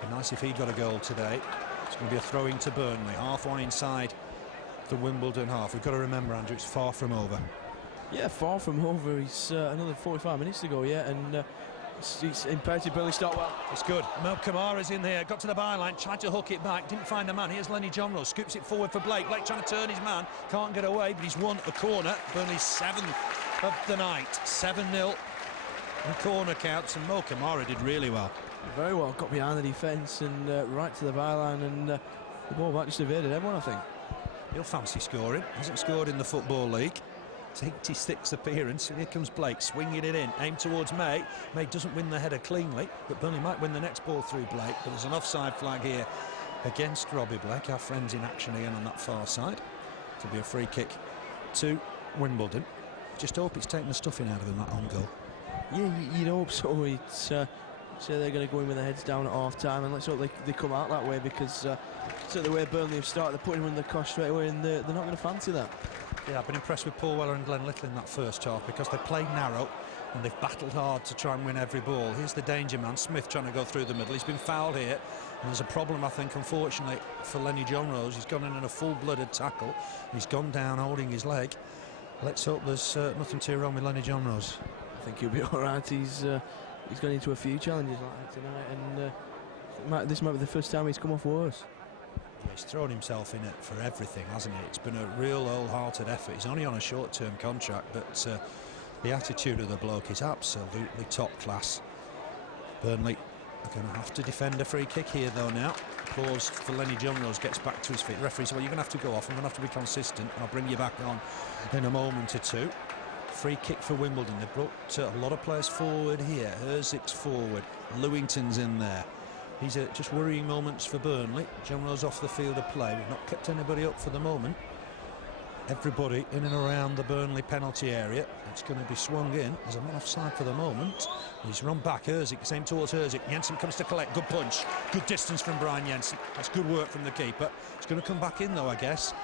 Be nice if he got a goal today. It's going to be a throw-in to Burnley, half one inside the Wimbledon half. We've got to remember, Andrew, it's far from over. Yeah, far from over. It's another 45 minutes to go, yeah, and it's imperative Burnley start well. It's good. Camara's in there, got to the byline, tried to hook it back, didn't find the man. Here's Lenny Johnrose, scoops it forward for Blake. Blake trying to turn his man, can't get away, but he's won a corner. Burnley's 7th of the night, 7-0 in corner counts, and Camara did really well. Very well, got behind the defence and right to the byline, and the ball back just evaded everyone, I think. He'll fancy scoring, hasn't scored in the Football League. It's 86th appearance, and here comes Blake swinging it in, aimed towards May. May doesn't win the header cleanly, but Burnley might win the next ball through Blake. But there's an offside flag here against Robbie Blake. Our friends in action again on that far side. It'll be a free kick to Wimbledon. Just hope it's taking the stuffing out of him, that on goal. Yeah, you'd hope so. It's so they're going to go in with their heads down at half time, and let's hope they come out that way, because so the way Burnley have started, they're putting them in the cost straight away, and they're not going to fancy that. Yeah, I've been impressed with Paul Weller and Glenn Little in that first half, because they played narrow and they've battled hard to try and win every ball. Here's the danger man, Smith, trying to go through the middle. He's been fouled here, and there's a problem, I think, unfortunately, for Lenny Johnrose. He's gone in a full-blooded tackle. He's gone down holding his leg. Let's hope there's nothing too wrong with Lenny Johnrose. I think he'll be all right. He's gone into a few challenges like that tonight, and this might be the first time he's come off worse. He's thrown himself in it for everything, hasn't he? It's been a real wholehearted effort. He's only on a short-term contract, but the attitude of the bloke is absolutely top class. Burnley are going to have to defend a free kick here, though, now. Applause for Lenny Johnrose, gets back to his feet. The referee said, well, you're going to have to go off. I'm going to have to be consistent. I'll bring you back on in a moment or two. Free kick for Wimbledon. They've brought a lot of players forward here. Herzig's forward. Lewington's in there. These are just worrying moments for Burnley. Johnrose off the field of play. We've not kept anybody up for the moment. Everybody in and around the Burnley penalty area. It's going to be swung in. There's a man offside for the moment. He's run back. Herzig, same towards Herzig. Jensen comes to collect. Good punch. Good distance from Brian Jensen. That's good work from the keeper. It's going to come back in, though, I guess.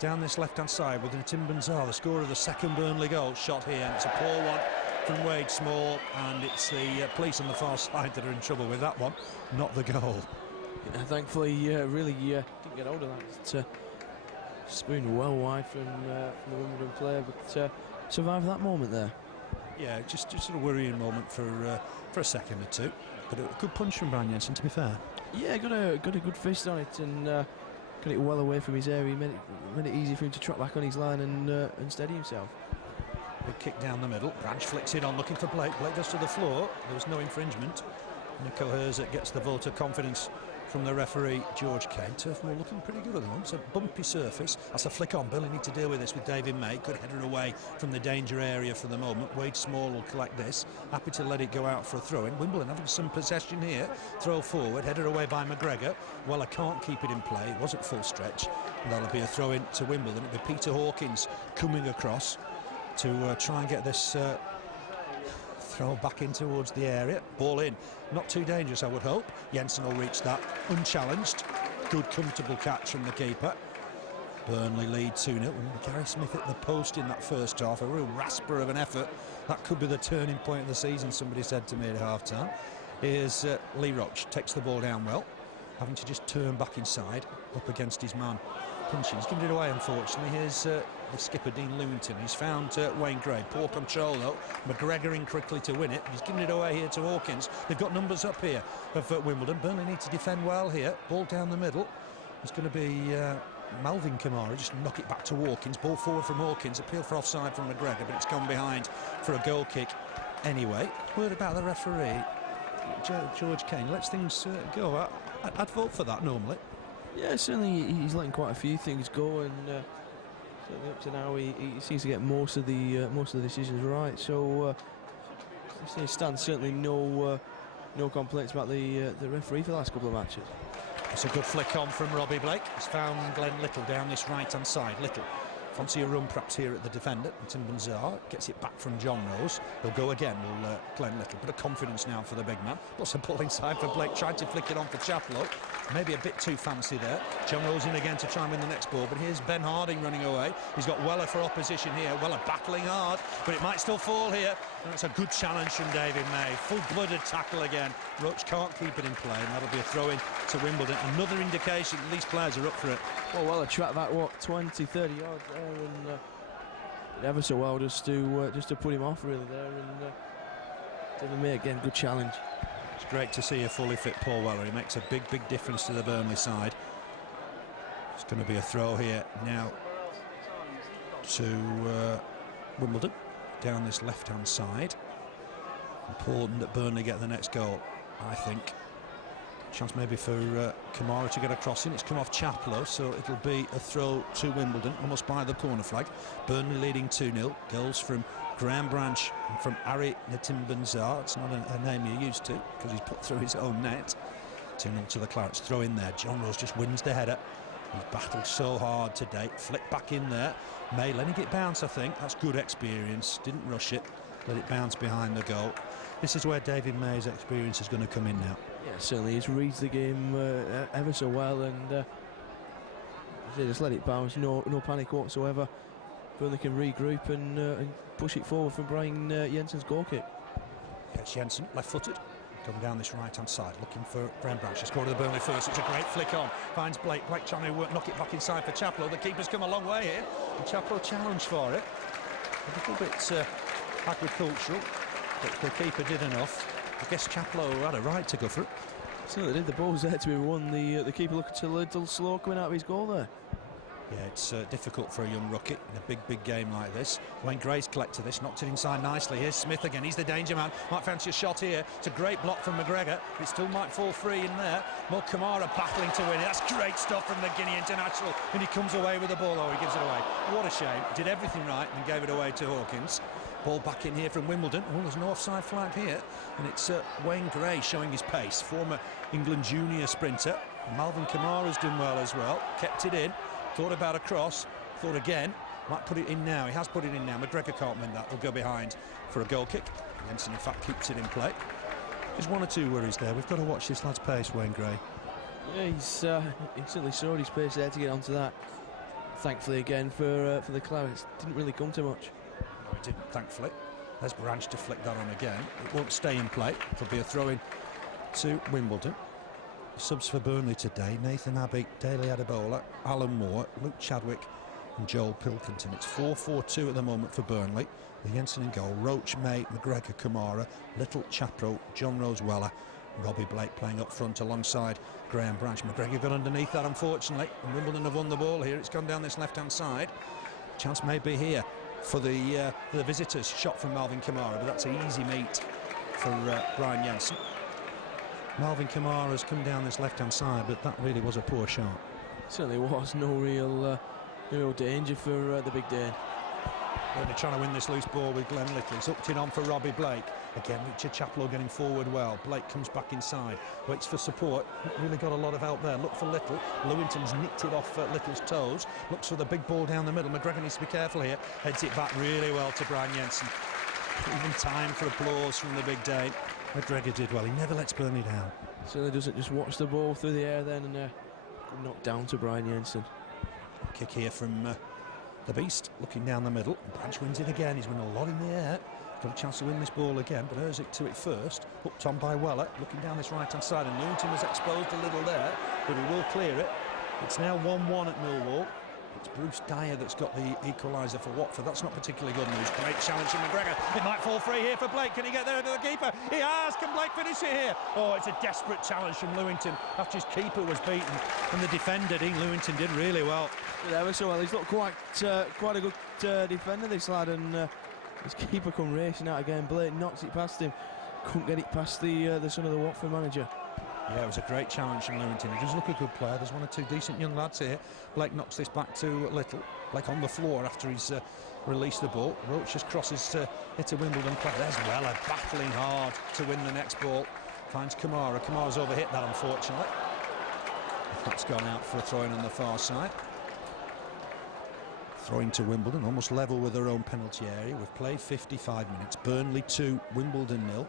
Down this left-hand side with N'Timban-Zeh, the scorer of the second Burnley goal. Shot here, and it's a poor one from Wade Small, and it's the police on the far side that are in trouble with that one, not the goal. Yeah, thankfully, really didn't get hold of that. Spoon well wide from the Wimbledon player, but survived that moment there. Yeah, just a worrying moment for a second or two, but a good punch from Brian Jensen, to be fair. Yeah, got a good fist on it, and got it well away from his area. Made it easy for him to trot back on his line and steady himself. Big kick down the middle. Branch flicks it on, looking for Blake. Blake goes to the floor. There was no infringement. Nico Herzig gets the vote of confidence from the referee, George Cain. Turf Moor looking pretty good at the moment. It's a bumpy surface. That's a flick on. Burnley need to deal with this with David May. Good header away from the danger area for the moment. Wade Small will collect this. Happy to let it go out for a throw-in. Wimbledon having some possession here. Throw forward. Header away by McGregor. Weller can't keep it in play. It wasn't full stretch. And that'll be a throw-in to Wimbledon. It'll be Peter Hawkins coming across to try and get this throw back in towards the area. Ball in. Not too dangerous, I would hope. Jensen will reach that unchallenged. Good, comfortable catch from the keeper. Burnley lead 2-0. Gary Smith at the post in that first half. A real rasper of an effort. That could be the turning point of the season, somebody said to me at half-time. Here's Lee Roche. Takes the ball down well. Having to just turn back inside, up against his man. Punching. He's given it away, unfortunately. Here's the skipper, Dean Lewington. He's found Wayne Gray. Poor control, though. McGregor in quickly to win it. He's given it away here to Hawkins. They've got numbers up here of Wimbledon. Burnley need to defend well here. Ball down the middle. It's going to be Malvin Camara. Just knock it back to Hawkins. Ball forward from Hawkins. Appeal for offside from McGregor, but it's gone behind for a goal kick anyway. Word about the referee, George Cain. Lets things go. I'd vote for that normally. Yeah, certainly he's letting quite a few things go, and certainly up to now he seems to get most of the decisions right. So Stan, certainly no complaints about the referee for the last couple of matches. It's a good flick on from Robbie Blake. He's found Glenn Little down this right-hand side. Little Fancy a run perhaps here at the defender. N'Timban-Zeh gets it back from Johnrose. He'll go again, will Glenn Little. Bit of confidence now for the big man. Lots of ball inside for Blake. Tried to flick it on for Chaplow. Maybe a bit too fancy there. Johnrose in again to try and win the next ball, but here's Ben Harding running away. He's got Weller for opposition here. Weller battling hard, but it might still fall here. And that's a good challenge from David May. Full-blooded tackle again. Roche can't keep it in play, and that'll be a throw-in to Wimbledon. Another indication that these players are up for it. Well, Weller tracked that, what, 20, 30 yards there, and did ever so well just to put him off really there, and David May again, good challenge. It's great to see a fully fit Paul Weller. He makes a big difference to the Burnley side. It's going to be a throw here now to Wimbledon down this left-hand side. Important that Burnley get the next goal, I think. Chance maybe for Camara to get a crossing. It's come off Chaplow, so it'll be a throw to Wimbledon, almost by the corner flag. Burnley leading 2-0. Goals from Graham Branch and from Harry N'Timban-Zeh. It's not a name you're used to because he's put through his own net. 2-0 to the Clarets. Throw in there. Johnrose just wins the header. He's battled so hard to date. Flick back in there. May letting it bounce, I think. That's good experience. Didn't rush it. Let it bounce behind the goal. This is where David May's experience is going to come in now. Yeah, certainly he's reads the game ever so well, and just let it bounce. No panic whatsoever. Burnley can regroup and push it forward from Brian Jensen's goal kick. Yeah, it's Jensen, left-footed. Come down this right-hand side, looking for Graham Branch. He's scored to the Burnley first. It's a great flick on. Finds Blake. Blake trying to knock it back inside for Chaplow. The keeper's come a long way here. And Chaplow challenged for it. A little bit agricultural, but the keeper did enough. I guess Chaplow had a right to go for it. So they did. The ball's there to be won. The keeper looked a little slow coming out of his goal there. Yeah, it's difficult for a young rookie in a big game like this. Wayne Gray's collected this, knocked it inside nicely. Here's Smith again, he's the danger man. Might fancy a shot here. It's a great block from McGregor. It still might fall free in there. Mo Camara battling to win it. That's great stuff from the Guinea international. And he comes away with the ball. Oh, he gives it away. What a shame. Did everything right and gave it away to Hawkins. Ball back in here from Wimbledon. Oh, there's no offside flag here. And it's Wayne Gray showing his pace. Former England junior sprinter. Malvin Kamara's done well as well. Kept it in. Thought about a cross, thought again, might put it in now. He has put it in now. McGregor can't win that. He'll go behind for a goal kick. Jensen, in fact, keeps it in play. There's one or two worries there. We've got to watch this lad's pace, Wayne Gray. Yeah, he certainly showed his pace there to get onto that. Thankfully, again, for the Clarets, didn't really come too much. No, it didn't, thankfully. There's Branch to flick that on again. It won't stay in play. It'll be a throw-in to Wimbledon. Subs for Burnley today: Nathan Abbey, Daly Adebola, Alan Moore, Luke Chadwick and Joel Pilkington. It's 4-4-2 at the moment for Burnley, with Jensen in goal, Roche, May, McGregor, Camara, Little, Chaplow, Johnrose, Weller, Robbie Blake playing up front alongside Graham Branch. McGregor got underneath that, unfortunately, and Wimbledon have won the ball here. It's gone down this left-hand side. Chance may be here for the visitors. Shot from Malvin Camara, but that's an easy meet for Brian Jensen. Malvin Camara has come down this left-hand side, but that really was a poor shot. Certainly was. No real danger for the big Dane. They're trying to win this loose ball with Glenn Little. He's hooked it on for Robbie Blake. Again, Richard Chaplow getting forward well. Blake comes back inside, waits for support. Not really got a lot of help there. Look for Little. Lewington's nicked it off Little's toes. Looks for the big ball down the middle. McGregor needs to be careful here. Heads it back really well to Brian Jensen. Even time for applause from the big Dane. McGregor did well. He never lets Burnley down. Certainly doesn't just watch the ball through the air then and knocked down to Brian Jensen. Kick here from the Beast, looking down the middle. Branch wins it again. He's won a lot in the air. Got a chance to win this ball again, but Erzik to it first. Hooked on by Weller, looking down this right-hand side, and Lewington was exposed a little there, but he will clear it. It's now 1-1 at Millwall. It's Bruce Dyer that's got the equaliser for Watford. That's not particularly good news. Great challenge from McGregor. It might fall free here for Blake. Can he get there to the keeper? He has. Can Blake finish it here? Oh, it's a desperate challenge from Lewington after his keeper was beaten. And the defender, Dean Lewington, did really well. Yeah, ever so well. He's looked quite a good defender, this lad, and his keeper come racing out again. Blake knocks it past him. Couldn't get it past the son of the Watford manager. Yeah, it was a great challenge from Lewington. He does look a good player. There's one or two decent young lads here. Blake knocks this back to Little. Blake on the floor after he's released the ball. Roche just crosses to hit a Wimbledon player. There's Weller battling hard to win the next ball. Finds Camara. Camara's overhit that, unfortunately. That's gone out for a throw-in on the far side. Throwing to Wimbledon, almost level with their own penalty area. We've played 55 minutes. Burnley 2, Wimbledon 0.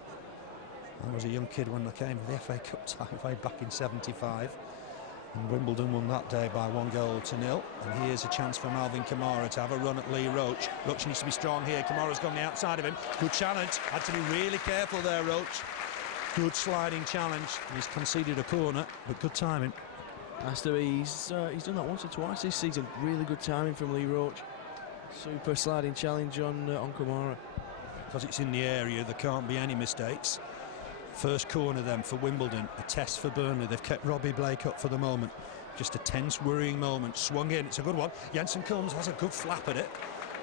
I was a young kid when I came to the FA Cup tie way back in 75. And Wimbledon won that day by 1-0. And here's a chance for Malvin Camara to have a run at Lee Roche. Roche needs to be strong here. Camara's gone the outside of him. Good challenge. Had to be really careful there, Roche. Good sliding challenge. He's conceded a corner, but good timing. Has to be. He's done that once or twice this season. Really good timing from Lee Roche. Super sliding challenge on Camara. Because it's in the area, there can't be any mistakes. First corner then for Wimbledon. A test for Burnley. They've kept Robbie Blake up for the moment. Just a tense, worrying moment. Swung in. It's a good one. Jensen comes, has a good flap at it.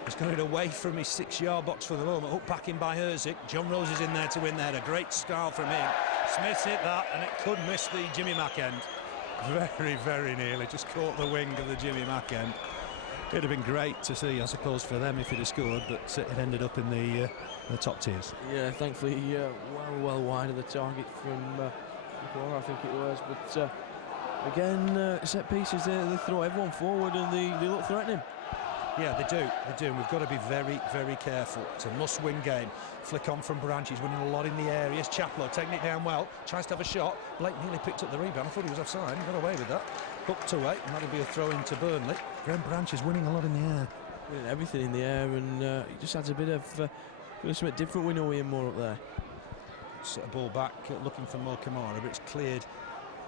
He's got it away from his 6-yard box for the moment. Up back in by Herzig. Johnrose is in there to win there. A great style from him. Smith's hit that, and it could miss the Jimmy Mack end. Very, very nearly. Just caught the wing of the Jimmy Mack end. It'd have been great to see, I suppose, for them if he'd have scored, but it ended up in the top tiers. Yeah, thankfully, well wide of the target from before, I think it was. But again, set pieces, they throw everyone forward and they look threatening. Yeah, they do. And we've got to be very, very careful. It's a must-win game. Flick on from Branch. He's winning a lot in the areas. Chaplow taking it down well. Tries to have a shot. Blake nearly picked up the rebound. I thought he was offside. He got away with that. Hooked away, and that'll be a throw into Burnley. Graham Branch is winning a lot in the air. Winning everything in the air, and he just adds a bit of something different. We know Ian Moore up there. Set a ball back, looking for Mo Camara, but it's cleared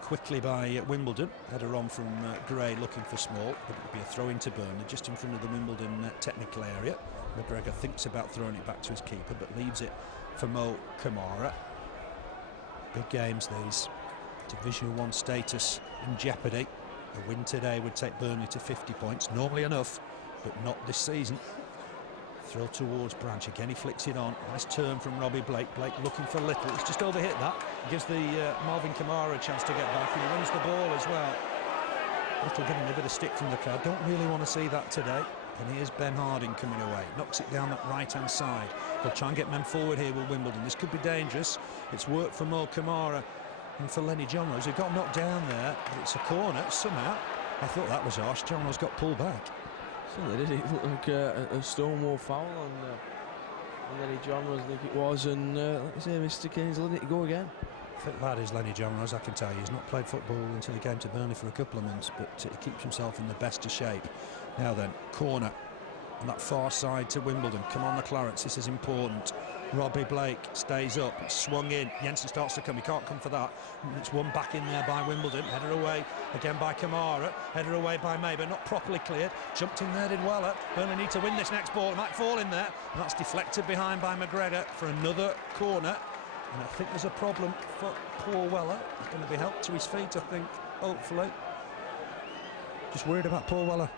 quickly by Wimbledon. Header on from Gray, looking for Small, but it'll be a throw into Burnley, just in front of the Wimbledon technical area. McGregor thinks about throwing it back to his keeper, but leaves it for Mo Camara. Big games these. Division 1 status in jeopardy. A win today would take Burnley to 50 points. Normally enough, but not this season. Throw towards Branch. Again, he flicks it on. Nice turn from Robbie Blake. Blake looking for Little. He's just overhit that. Gives the Malvin Camara a chance to get back, and he wins the ball as well. Little getting a bit of stick from the crowd. Don't really want to see that today. And here's Ben Harding coming away. Knocks it down that right-hand side. They'll try and get men forward here with Wimbledon. This could be dangerous. It's worked for Mo Camara and for Lenny Johnrose. He got knocked down there, but it's a corner somehow. I thought that was harsh. Johnrose got pulled back. Certainly did. It looked like a Stonewall foul on Lenny Johnrose, I think it was. And like I say, Mr. Cain's letting it go again. Fit lad is Lenny Johnrose, I can tell you. He's not played football until he came to Burnley for a couple of months, but he keeps himself in the best of shape. Now then, corner on that far side to Wimbledon. Come on, the Clarets, this is important. Robbie Blake stays up, it's swung in. Jensen starts to come, he can't come for that. It's one back in there by Wimbledon. Header away again by Camara. Header away by May, but not properly cleared. Jumped in there, did well. Burnley need to win this next ball. It might fall in there. And that's deflected behind by McGregor for another corner. And I think there's a problem for Paul Weller. He's going to be helped to his feet, I think, hopefully. Just worried about Paul Weller,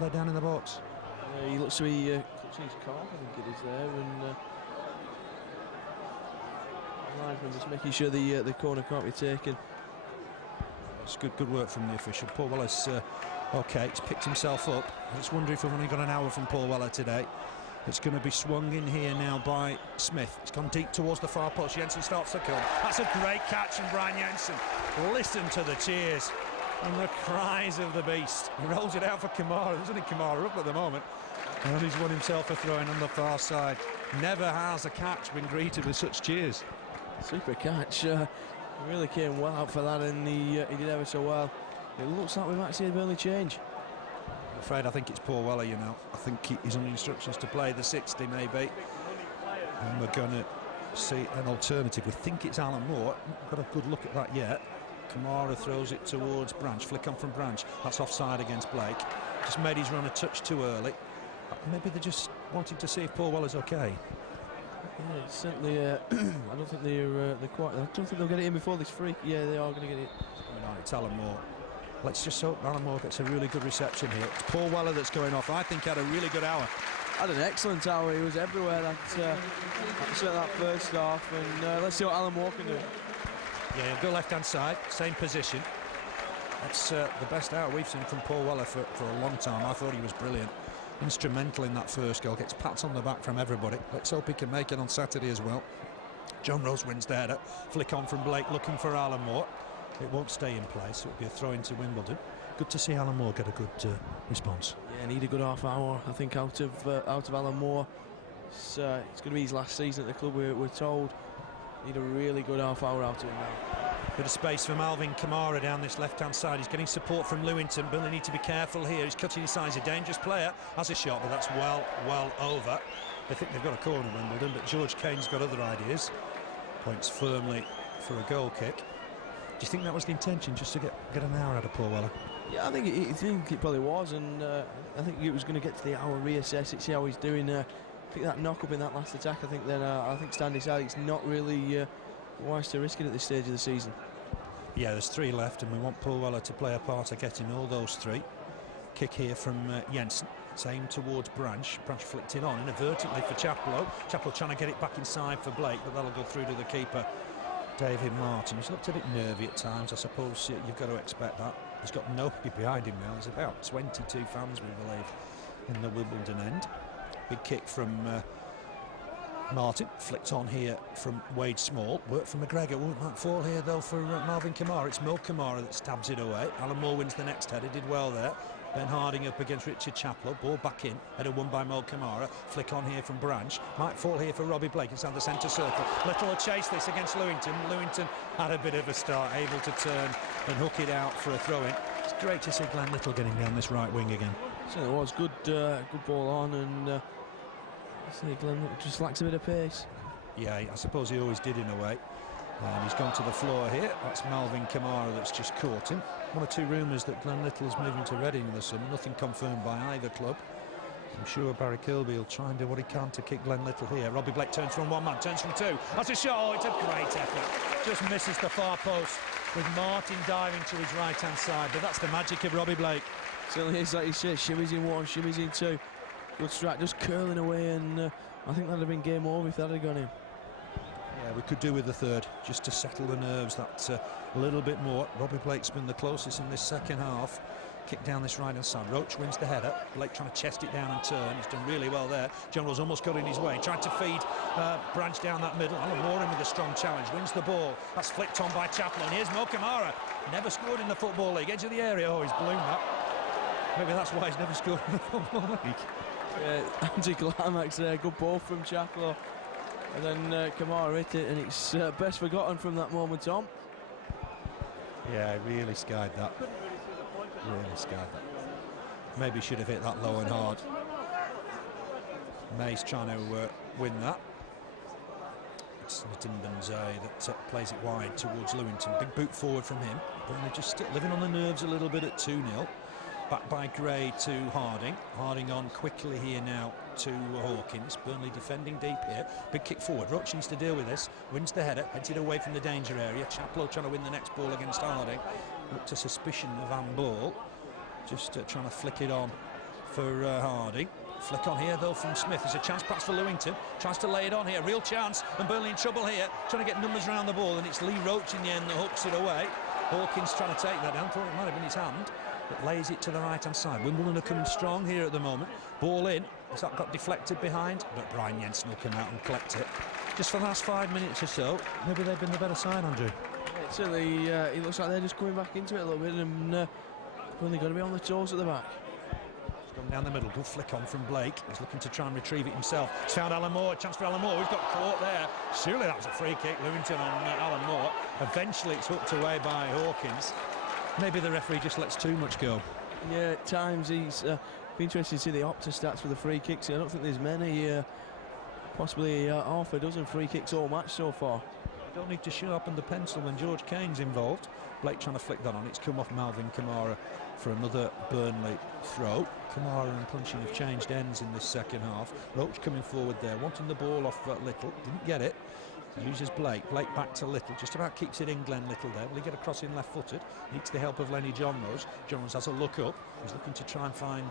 lay down in the box. He looks to be clutching his calf, I think it is there, and just making sure the corner can't be taken. It's good work from the official. Paul Weller's okay, he's picked himself up. I just wonder if we've only got an hour from Paul Weller today. It's going to be swung in here now by Smith. It's gone deep towards the far post. Jensen starts to come. That's a great catch from Brian Jensen. Listen to the cheers and the cries of the beast. He rolls it out for Camara. There's only Camara up at the moment. And he's won himself a throw-in on the far side. Never has a catch been greeted with such cheers. Super catch. He really came well out for that, and he did ever so well. It looks like we might see a Burnley change. I'm afraid I think it's Paul Weller, you know. I think he's on instructions to play the 60 maybe. And we're going to see an alternative. We think it's Alan Moore. Not got a good look at that yet. Camara throws it towards Branch. Flick on from Branch. That's offside against Blake. Just made his run a touch too early. Maybe they're just wanting to see if Paul Weller's okay. Yeah, it's certainly. I don't think they're quite. I don't think they'll get it in before this free. Yeah, they are going to get it. No, it's Alan Moore. Let's just hope Alan Moore gets a really good reception here. It's Paul Weller that's going off. I think had a really good hour. Had an excellent hour. He was everywhere. That first half, and let's see what Alan Moore can do. Yeah, he'll go left-hand side, same position. That's the best hour we've seen from Paul Weller for a long time. I thought he was brilliant. Instrumental in that first goal. Gets pats on the back from everybody. Let's hope he can make it on Saturday as well. Johnrose wins the header. Flick on from Blake looking for Alan Moore. It won't stay in place. It'll be a throw into Wimbledon. good to see Alan Moore get a good response. Yeah, need a good half hour, I think, out of Alan Moore. It's going to be his last season at the club, we're told. Need a really good half hour out of him now. Bit of space for Malvin Camara down this left-hand side. He's getting support from Lewington. Burnley need to be careful here. He's cutting inside. He's a dangerous player. Has a shot, but that's well over. They think they've got a corner, Wimbledon, but George Cain's got other ideas. Points firmly for a goal kick. Do you think that was the intention, just to get an hour out of Paul Weller? Yeah, I think it probably was, and I think it was going to get to the hour, reassess it, see how he's doing. I think that knock-up in that last attack, I think Stan decided it's not really wise to risk it at this stage of the season. Yeah, there's 3 left, and we want Paul Weller to play a part of getting all those 3. Kick here from Jensen. It's aimed towards Branch. Branch flicked it on inadvertently for Chaplow. Chaplow trying to get it back inside for Blake, but that'll go through to the keeper, David Martin. He's looked a bit nervy at times. I suppose you've got to expect that. He's got nobody behind him now. There's about 22 fans, we believe, in the Wimbledon end. Big kick from Martin, flicked on here from Wade Small. Work from McGregor. Might fall here though for Malvin Camara. It's Mo Camara that stabs it away. Alan Moore wins the next header. Did well there. Ben Harding up against Richard Chaplow. Ball back in. Header won by Mo Camara. Flick on here from Branch. Might fall here for Robbie Blake inside the centre circle. Little will chase this against Lewington. Lewington had a bit of a start, able to turn and hook it out for a throw-in. It's great to see Glenn Little getting down this right wing again. So it was good ball on, and see Glenn just lacks a bit of pace. Yeah, I suppose he always did in a way. And he's gone to the floor here. That's Malvin Camara that's just caught him. 1 or 2 rumours that Glenn Little's moving to Reading this summer. Nothing confirmed by either club. I'm sure Barry Kilby will try and do what he can to kick Glenn Little here. Robbie Blake turns from 1 man, turns from 2. That's a shot. Oh, it's a great effort. Just misses the far post with Martin diving to his right-hand side. But that's the magic of Robbie Blake. Certainly is, like you say, shimmies in 1, shimmies in 2. Good strike, just curling away, and I think that'd have been game over if that had gone in. Yeah, we could do with the third, just to settle the nerves that a little bit more. Robbie Blake's been the closest in this second half. Kick down this right-hand side. Roche wins the header. Blake trying to chest it down and turn. He's done really well there. Johnrose almost got in his way. Tried to feed Branch down that middle. Alan Moore in with a strong challenge. Wins the ball. That's flicked on by Chaplow. And here's Mo Camara. Never scored in the Football League. Edge of the area. Oh, he's ballooned that. Maybe that's why he's never scored in the Football League. Yeah, anti-climax there. Good ball from Chaplow. And then Camara hit it, and it's best forgotten from that moment on. Yeah, really skied that. Really skied that. Maybe should have hit that low and hard. May's trying to win that. It's N'Timban-Zeh that plays it wide towards Lewington. Big boot forward from him. Burnley just still living on the nerves a little bit at 2-0. Back by Gray to Harding. Harding on quickly here now to Hawkins. Burnley defending deep here. Big kick forward. Roche needs to deal with this. Wins the header. Heads it away from the danger area. Chaplow trying to win the next ball against Harding. Looked a suspicion of handball. Just trying to flick it on for Harding. Flick on here though from Smith. There's a chance perhaps for Lewington. Tries to lay it on here. Real chance. And Burnley in trouble here. Trying to get numbers around the ball. And it's Lee Roche in the end that hooks it away. Hawkins trying to take that down. Thought it might have been his hand. But lays it to the right-hand side. Wimbledon are coming strong here at the moment. Ball in. Has that got deflected behind? But Brian Jensen will come out and collect it. Just for the last 5 minutes or so, maybe they've been the better side, Andrew. Yeah, certainly, it looks like they're just coming back into it a little bit, and only got to be on the toes at the back. It's gone down the middle. Good flick on from Blake. He's looking to try and retrieve it himself. He's found Alan Moore. Chance for Alan Moore. We've got caught there. Surely that was a free kick. Lewington on Alan Moore. Eventually, it's hooked away by Hawkins. Maybe the referee just lets too much go. Yeah, at times he's be interested to see the Opta stats for the free kicks. I don't think there's many, possibly half a dozen free kicks all match so far. Don't need to sharpen the pencil when George Cain's involved. Blake trying to flick that on. It's come off Malvin Camara for another Burnley throw. Camara and Punching have changed ends in this second half. Roche coming forward there, wanting the ball off Little. Didn't get it. Uses Blake. Blake back to Little. Just about keeps it in Glenn Little there. Will he get across in left-footed? Needs the help of Lenny Johnrose. Johnrose has a look up. He's looking to try and find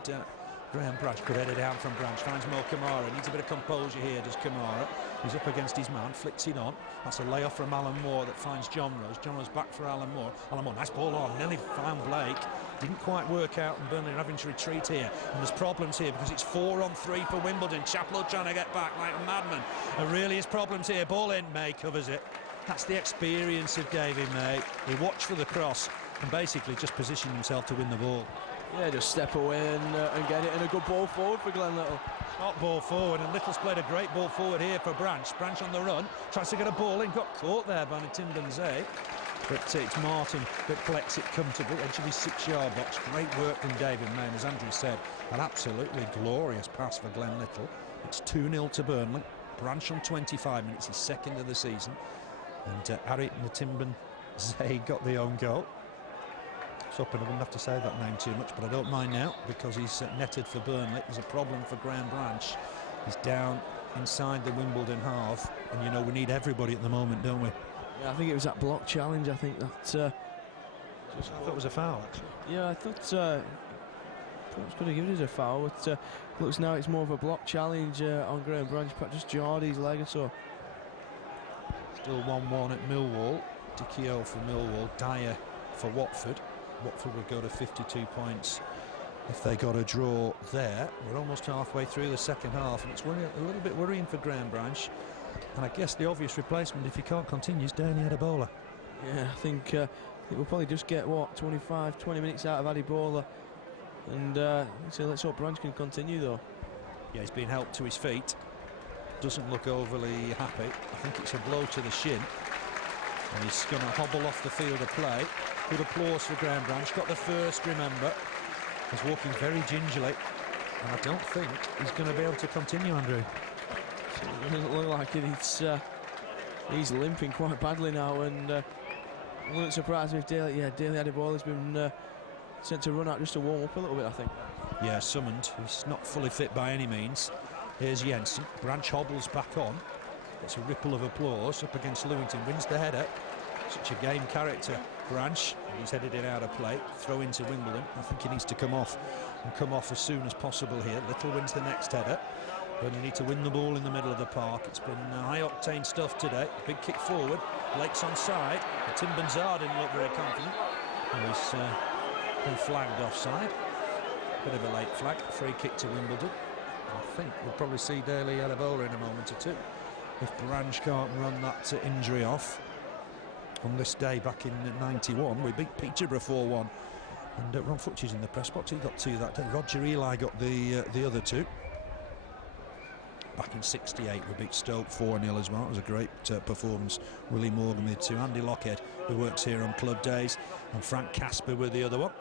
Graham Branch. Good header down from Branch. Finds Mo Camara. Needs a bit of composure here, does Camara. He's up against his man. Flicks it on. That's a layoff from Alan Moore that finds Johnrose. Johnrose back for Alan Moore. Alan Moore, nice ball on. Nearly found Blake. Didn't quite work out, and Burnley are having to retreat here. And there's problems here because it's 4-on-3 for Wimbledon. Chaplow trying to get back like a madman. There really is problems here. Ball in. May covers it. That's the experience of David May. He watched for the cross. and basically just position himself to win the ball. Yeah, just step away and get it, and a good ball forward for Glenn Little. Hot ball forward, and Little's played a great ball forward here for Branch. Branch on the run, tries to get a ball in, got caught there by N'Timban-Zeh. But it's Martin that collects it comfortably, edge of his 6-yard box. Great work from David Main, as Andrew said. An absolutely glorious pass for Glenn Little. It's 2-0 to Burnley. Branch on 25 minutes, his second of the season. And N'Timban-Zeh got the own goal. So I wouldn't have to say that name too much, but I don't mind now because he's netted for Burnley. There's a problem for Graham Branch. He's down inside the Wimbledon half, and you know we need everybody at the moment, don't we? Yeah, I think it was that block challenge. I think that. I thought it was a foul, actually. Yeah, I thought was going to give it as a foul, but looks now it's more of a block challenge on Graham Branch, perhaps just jarred his leg or so. Still 1-1 at Millwall. Dicchio for Millwall, Dyer for Watford. Watford would go to 52 points if they got a draw there. We're almost halfway through the second half, and it's a little bit worrying for Graham Branch. And I guess the obvious replacement, if he can't continue, is Danny Adebola. Yeah, I think we'll probably just get, what, 25, 20 minutes out of Adebola. And so let's hope Branch can continue, though. Yeah, he's been helped to his feet. Doesn't look overly happy. I think it's a blow to the shin. And he's going to hobble off the field of play. Good applause for Graham Branch. Got the first, remember. He's walking very gingerly. And I don't think he's going to be able to continue, Andrew. It doesn't look like it. He's limping quite badly now, and it wouldn't surprise me if Daly Adebola's been sent to run out just to warm up a little bit, I think. Yeah, summoned. He's not fully fit by any means. Here's Jensen. Branch hobbles back on. It's a ripple of applause up against Lewington. Wins the header. Such a game character, Branch. He's headed it out of play. Throw into Wimbledon. I think he needs to come off, and come off as soon as possible here. Little wins the next header. But you need to win the ball in the middle of the park. It's been high-octane stuff today. Big kick forward. Lake's onside. N'Timban-Zeh didn't look very confident. He's been flagged offside. Bit of a late flag. Free kick to Wimbledon. I think we'll probably see Daly Adebola in a moment or two, if Branch can't run that injury off. On this day back in '91, we beat Peterborough 4-1. And Ron Futch's in the press box. He got 2 that day. Roger Eli got the other 2. Back in '68, we beat Stoke 4-0 as well. It was a great performance. Willie Morgan with 2. Andy Lockhead, who works here on club days, and Frank Casper with the other one.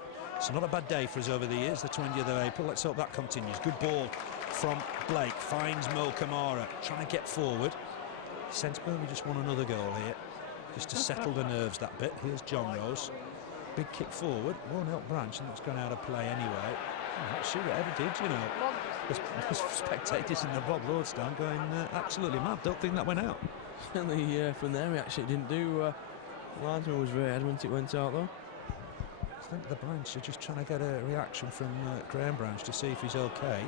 So not a bad day for us over the years, the 20th of April. Let's hope that continues. Good ball from Blake. Finds Mo Camara, trying to get forward. Sends Burnley just won another goal here, just to settle the nerves that bit. Here's Johnrose. Big kick forward. Won't help Branch, and that's gone out of play anyway. I'm not sure it ever did, you know. The spectators in the Bob Lord stand going absolutely mad. Don't think that went out. Certainly from their reaction, it didn't do. Linesman was very adamant it went out, though. I think the Branch are just trying to get a reaction from Graham Branch to see if he's okay.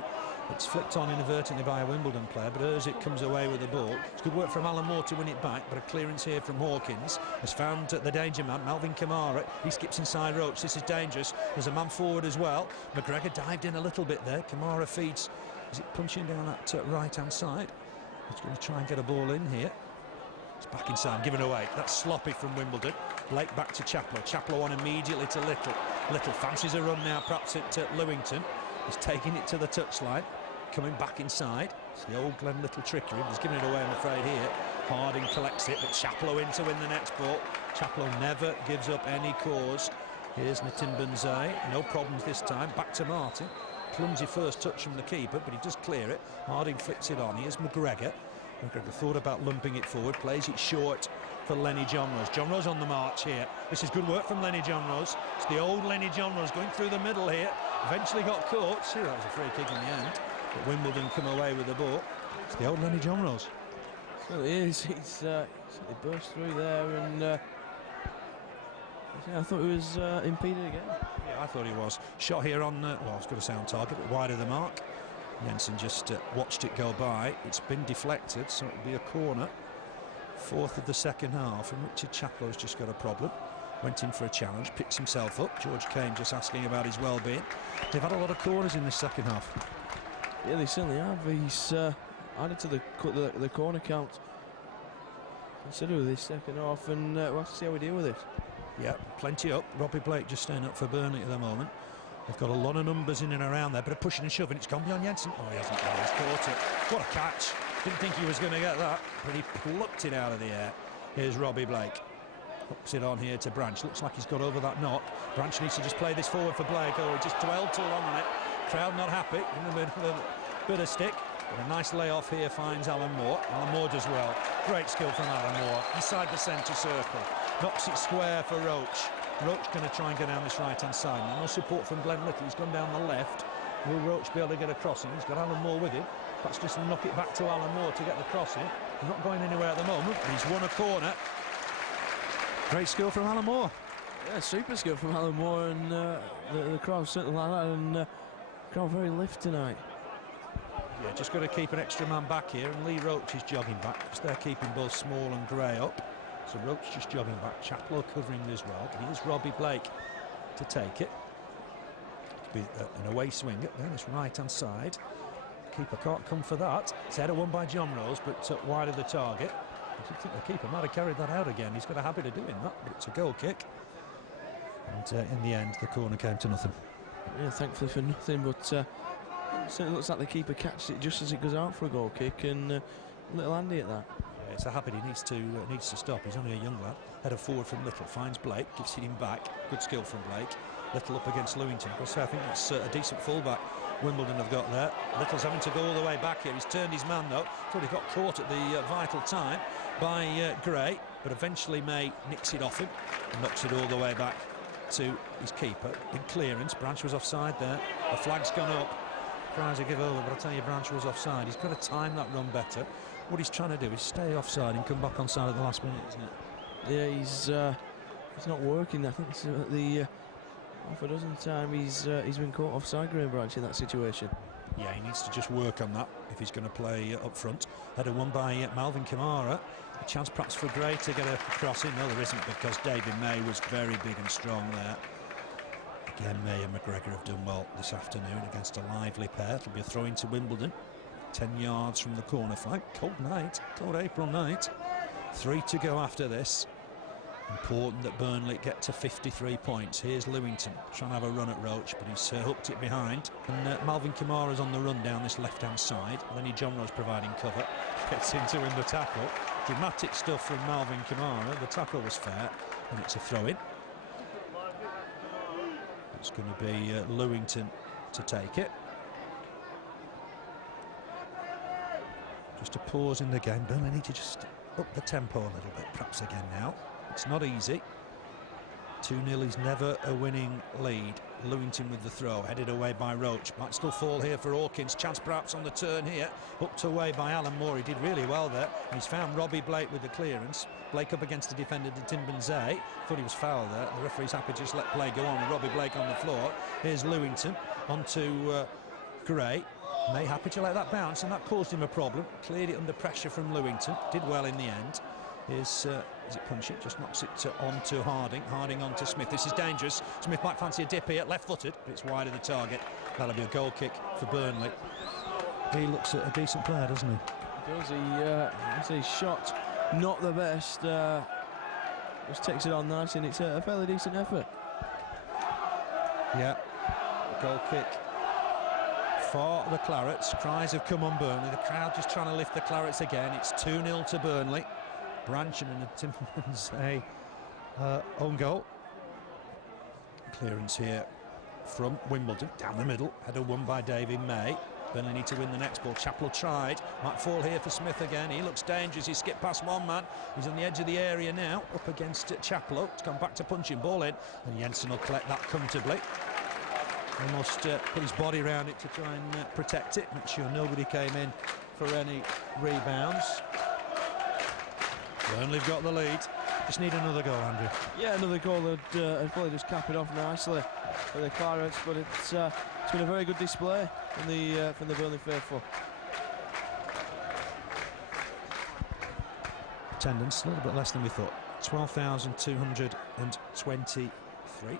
It's flicked on inadvertently by a Wimbledon player, but Erzic comes away with the ball. It's good work from Alan Moore to win it back, but a clearance here from Hawkins has found the danger man, Melvin Camara. He skips inside Roche. This is dangerous. There's a man forward as well. McGregor dived in a little bit there. Camara feeds. Is it punching down that right-hand side? He's going to try and get a ball in here. It's back inside, given away. That's sloppy from Wimbledon. Blake back to Chaplow. Chaplow on immediately to Little. Little fancies a run now, perhaps at Lewington. He's taking it to the touchline, coming back inside. It's the old Glenn Little trickery. He's giving it away, I'm afraid, here. Harding collects it, but Chaplow in to win the next ball. Chaplow never gives up any cause. Here's N'Timban-Zeh. No problems this time. Back to Martin. Clumsy first touch from the keeper, but he does clear it. Harding flicks it on. Here's McGregor. McGregor thought about lumping it forward, plays it short for Lenny Johnrose. Johnrose on the march here. This is good work from Lenny Johnrose. It's the old Lenny Johnrose going through the middle here. Eventually got caught. See, that was a free kick in the end. But Wimbledon come away with the ball. It's the old Lenny Johnrose. Well, it is. He's burst through there, and yeah, I thought he was impeded again. Yeah, I thought he was. Shot here on, well, I was going to say on target, but wide of the mark. Jensen just watched it go by. It's been deflected, so it'll be a corner. 4th of the second half, and Richard Chaplow's just got a problem. Went in for a challenge, picks himself up. George Cain just asking about his well-being. They've had a lot of corners in this second half. Yeah, they certainly have. He's added to the corner count considerably this second half, and we'll have to see how we deal with it. Yeah, plenty up. Robbie Blake just staying up for Burnley at the moment. They've got a lot of numbers in and around there, but a pushing and shoving. It's gone beyond Jensen. Oh, he hasn't got it. He's caught it. What a catch. Didn't think he was going to get that, but he plucked it out of the air. Here's Robbie Blake. Hooks it on here to Branch. Looks like he's got over that knock. Branch needs to just play this forward for Blake. Oh, he just dwelled too long on it. Crowd not happy. Give him a bit of stick. But a nice layoff here finds Alan Moore. Alan Moore does well. Great skill from Alan Moore. Inside the centre circle. Knocks it square for Roche. Roche going to try and go down this right-hand side. No support from Glenn Little. He's gone down the left. Will Roche be able to get a crossing? He's got Alan Moore with him. That's just to knock it back to Alan Moore to get the crossing. He's not going anywhere at the moment, but he's won a corner. Great skill from Alan Moore. Yeah, super skill from Alan Moore, and the crowd certainly like that, and the crowd very lift tonight. Yeah, just got to keep an extra man back here, and Lee Roche is jogging back because they're keeping both Small and Gray up. So Roche just jogging back. Chaplow covering as well. Here's Robbie Blake to take it. Be an away swing down this right-hand side. Keeper can't come for that. It's header won by Johnrose, but wide of the target. I think the keeper might have carried that out again. He's got a habit of doing that, but it's a goal kick. And in the end, the corner came to nothing. Yeah, thankfully for nothing, but certainly looks like the keeper catches it just as it goes out for a goal kick, and little Andy at that. Yeah, it's a habit he needs to stop. He's only a young lad. Header forward from Little, finds Blake, gives it him back. Good skill from Blake. Little up against Lewington. I think that's a decent fullback Wimbledon have got there. Little's having to go all the way back here. He's turned his man though. Thought he got caught at the vital time by Gray, but eventually May nicks it off him and knocks it all the way back to his keeper. Big clearance. Branch was offside there. The flag's gone up. Cries a give over, but I'll tell you, Branch was offside. He's got to time that run better. What he's trying to do is stay offside and come back onside at the last minute, isn't it? Yeah, he's not working. I think it's the half a dozen times he's been caught offside, Graham Branch, in that situation. Yeah, he needs to just work on that if he's going to play up front. Header won by Malvin Camara. A chance perhaps for Gray to get a cross in. No, there isn't, because David May was very big and strong there. Again, May and McGregor have done well this afternoon against a lively pair. It'll be a throw into Wimbledon. 10 yards from the corner flag. Cold night, cold April night. 3 to go after this. Important that Burnley get to 53 points. Here's Lewington trying to have a run at Roche, but he's hooked it behind. And Malvin Camara's on the run down this left-hand side. Then Johnrose providing cover. Gets in to win the tackle. Dramatic stuff from Malvin Camara. The tackle was fair, and it's a throw-in. It's going to be Lewington to take it. Just a pause in the game. Burnley need to just up the tempo a little bit, perhaps again now. It's not easy. 2-0 is never a winning lead. Lewington with the throw, headed away by Roche. Might still fall here for Hawkins. Chance perhaps on the turn here. Hooked away by Alan Moore. He did really well there. He's found Robbie Blake with the clearance. Blake up against the defender, N'Timban-Zeh. Thought he was foul there. The referee's happy to just let play go on with Robbie Blake on the floor. Here's Lewington onto Gray. May happy to let that bounce, and that caused him a problem. Cleared it under pressure from Lewington. Did well in the end. Here's, is it Punchit? Just knocks it on to Harding. Harding on to Smith. This is dangerous. Smith might fancy a dip here. Left-footed, but it's wide of the target. That'll be a goal kick for Burnley. He looks a decent player, doesn't he? He does. His shot, not the best. Just takes it on nice, and it's a fairly decent effort. Yeah, goal kick for the Clarets. Cries have come on Burnley. The crowd just trying to lift the Clarets again. It's 2-0 to Burnley. Branch and N'Timban-Zeh own goal. Clearance here from Wimbledon, down the middle. Header won by David May. Burnley need to win the next ball. Chaplow tried. Might fall here for Smith again. He looks dangerous. He skipped past one man. He's on the edge of the area now, up against Chaplow. It's gone back to punching ball in, and Jensen will collect that comfortably. Almost put his body around it to try and protect it. Make sure nobody came in for any rebounds. Burnley have got the lead. Just need another goal, Andrew. Yeah, another goal would probably just cap it off nicely for the Clarets, but it's been a very good display from the Burnley faithful. Attendance a little bit less than we thought. 12,223.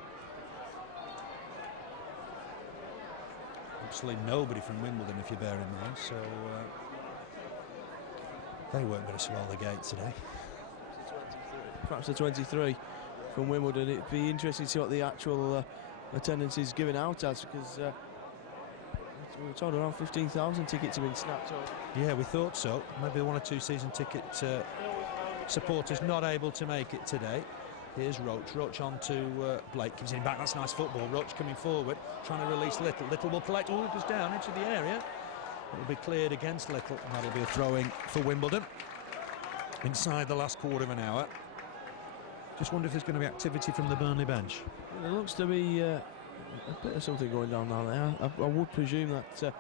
Obviously nobody from Wimbledon, if you bear in mind, so they weren't going to swallow the gate today. Perhaps the 23 from Wimbledon. It'd be interesting to see what the actual attendance is giving out as, because we were told around 15,000 tickets have been snapped up. Yeah, we thought so. Maybe one or two season ticket supporters not able to make it today. Here's Roche. Roche on to Blake. Gives him back. That's nice football. Roche coming forward, trying to release Little. Little will collect. Oh, goes down into the area. It'll be cleared against Little, and that'll be a throw-in for Wimbledon. Inside the last quarter of an hour. Just wonder if there's going to be activity from the Burnley bench. There looks to be a bit of something going down there. I would presume that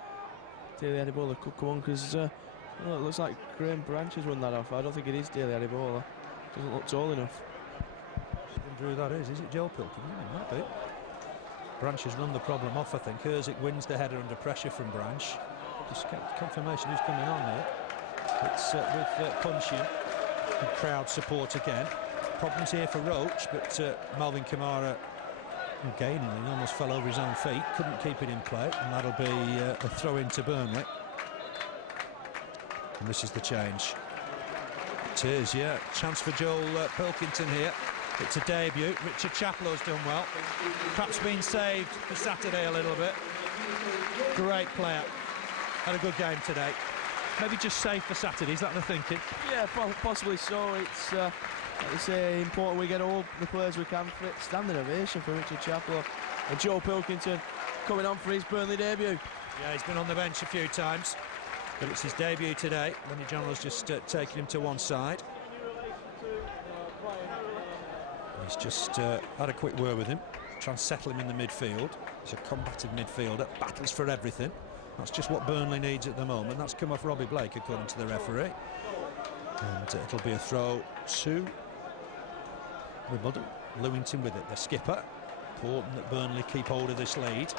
Daly Adibola could come on, because it looks like Graham Branch has run that off. I don't think it is Daly Adibola. Doesn't look tall enough. Who that is it Joe Pilkington? It might be. Branch has run the problem off, I think. Herzig wins the header under pressure from Branch. Just confirmation who's coming on here. It's with Puncheon and crowd support again. Problems here for Roche, but Melvin Camara gaining. He almost fell over his own feet. Couldn't keep it in play, and that'll be a throw in to Burnley. And this is the change. It is, yeah. Chance for Joel Pilkington here. It's a debut. Richard Chaplow's done well. Perhaps been saved for Saturday a little bit. Great player. Had a good game today. Maybe just saved for Saturday, is that the thinking? Yeah, possibly so. It's like I say, important we get all the players we can for it. Standing ovation for Richard Chaplow. And Joe Pilkington coming on for his Burnley debut. Yeah, he's been on the bench a few times, but it's his debut today. Lenny Johnrose just taking him to one side. He's just had a quick word with him, trying to settle him in the midfield. He's a combative midfielder, battles for everything. That's just what Burnley needs at the moment. That's come off Robbie Blake, according to the referee. And it'll be a throw to Wimbledon. Lewington with it, the skipper. Important that Burnley keep hold of this lead.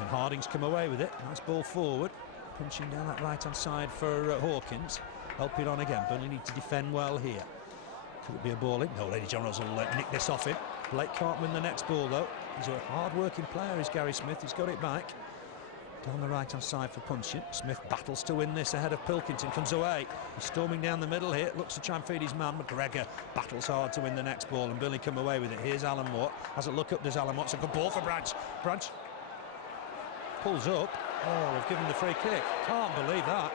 And Harding's come away with it. Nice ball forward. Punching down that right-hand side for Hawkins. Help it on again. Burnley need to defend well here. Could it be a ball in? No, Lady Johnrose will nick this off him. Blake can't win the next ball, though. He's a hard-working player, is Gary Smith. He's got it back. Down the right-hand side for Puncheon. Smith battles to win this ahead of Pilkington. Comes away. He's storming down the middle here. Looks to try and feed his man. McGregor battles hard to win the next ball, and Burnley come away with it. Here's Alan Moore. Has a look up, does Alan Moore. It's a good ball for Branch. Branch pulls up. Oh, we've given the free kick. Can't believe that.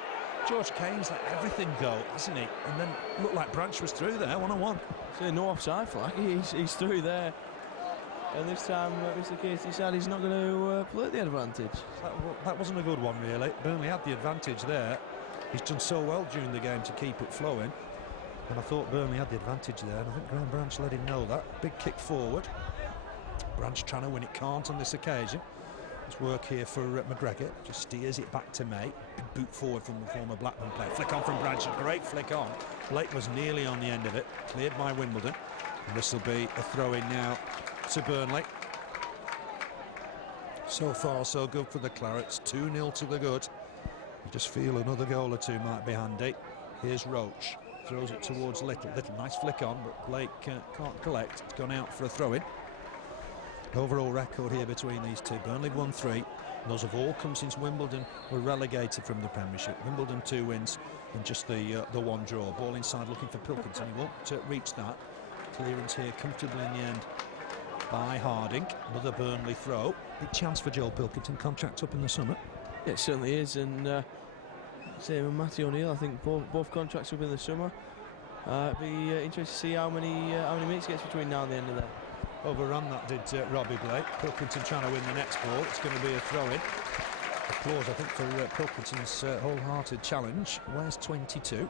George Cain's let everything go, hasn't he? And then looked like Branch was through there, one-on-one. So no offside flag. He's through there. And this time, Mr. Case decided he's not going to play the advantage. That wasn't a good one, really. Burnley had the advantage there. He's done so well during the game to keep it flowing. And I thought Burnley had the advantage there, and I think Graham Branch let him know that. Big kick forward. Branch trying to win it, can't on this occasion. It's work here for McGregor. Just steers it back to May. Big boot forward from the former Blackburn player. Flick on from Branch, a great flick on. Blake was nearly on the end of it. Cleared by Wimbledon. And this will be a throw-in now to Burnley. So far, so good for the Clarets. 2-0 to the good. You just feel another goal or two might be handy. Here's Roche. Throws it towards Little. Little, nice flick on, but Blake can't collect. It's gone out for a throw-in. Overall record here between these two. Burnley won 3. Those have all come since Wimbledon were relegated from the Premiership. Wimbledon 2 wins and just the one draw. Ball inside looking for Pilkington. He won't reach that. Clearance here comfortably in the end by Harding. Another Burnley throw. Big chance for Joel Pilkington. Contract up in the summer. Yeah, it certainly is. And same with Matthew O'Neill. I think both contracts up in the summer. It'd be interesting to see how many minutes he gets between now and the end of that. Overrun that did Robbie Blake. Pilkington trying to win the next ball. It's going to be a throw-in. Applause, I think, for Pilkington's wholehearted challenge. Where's 22?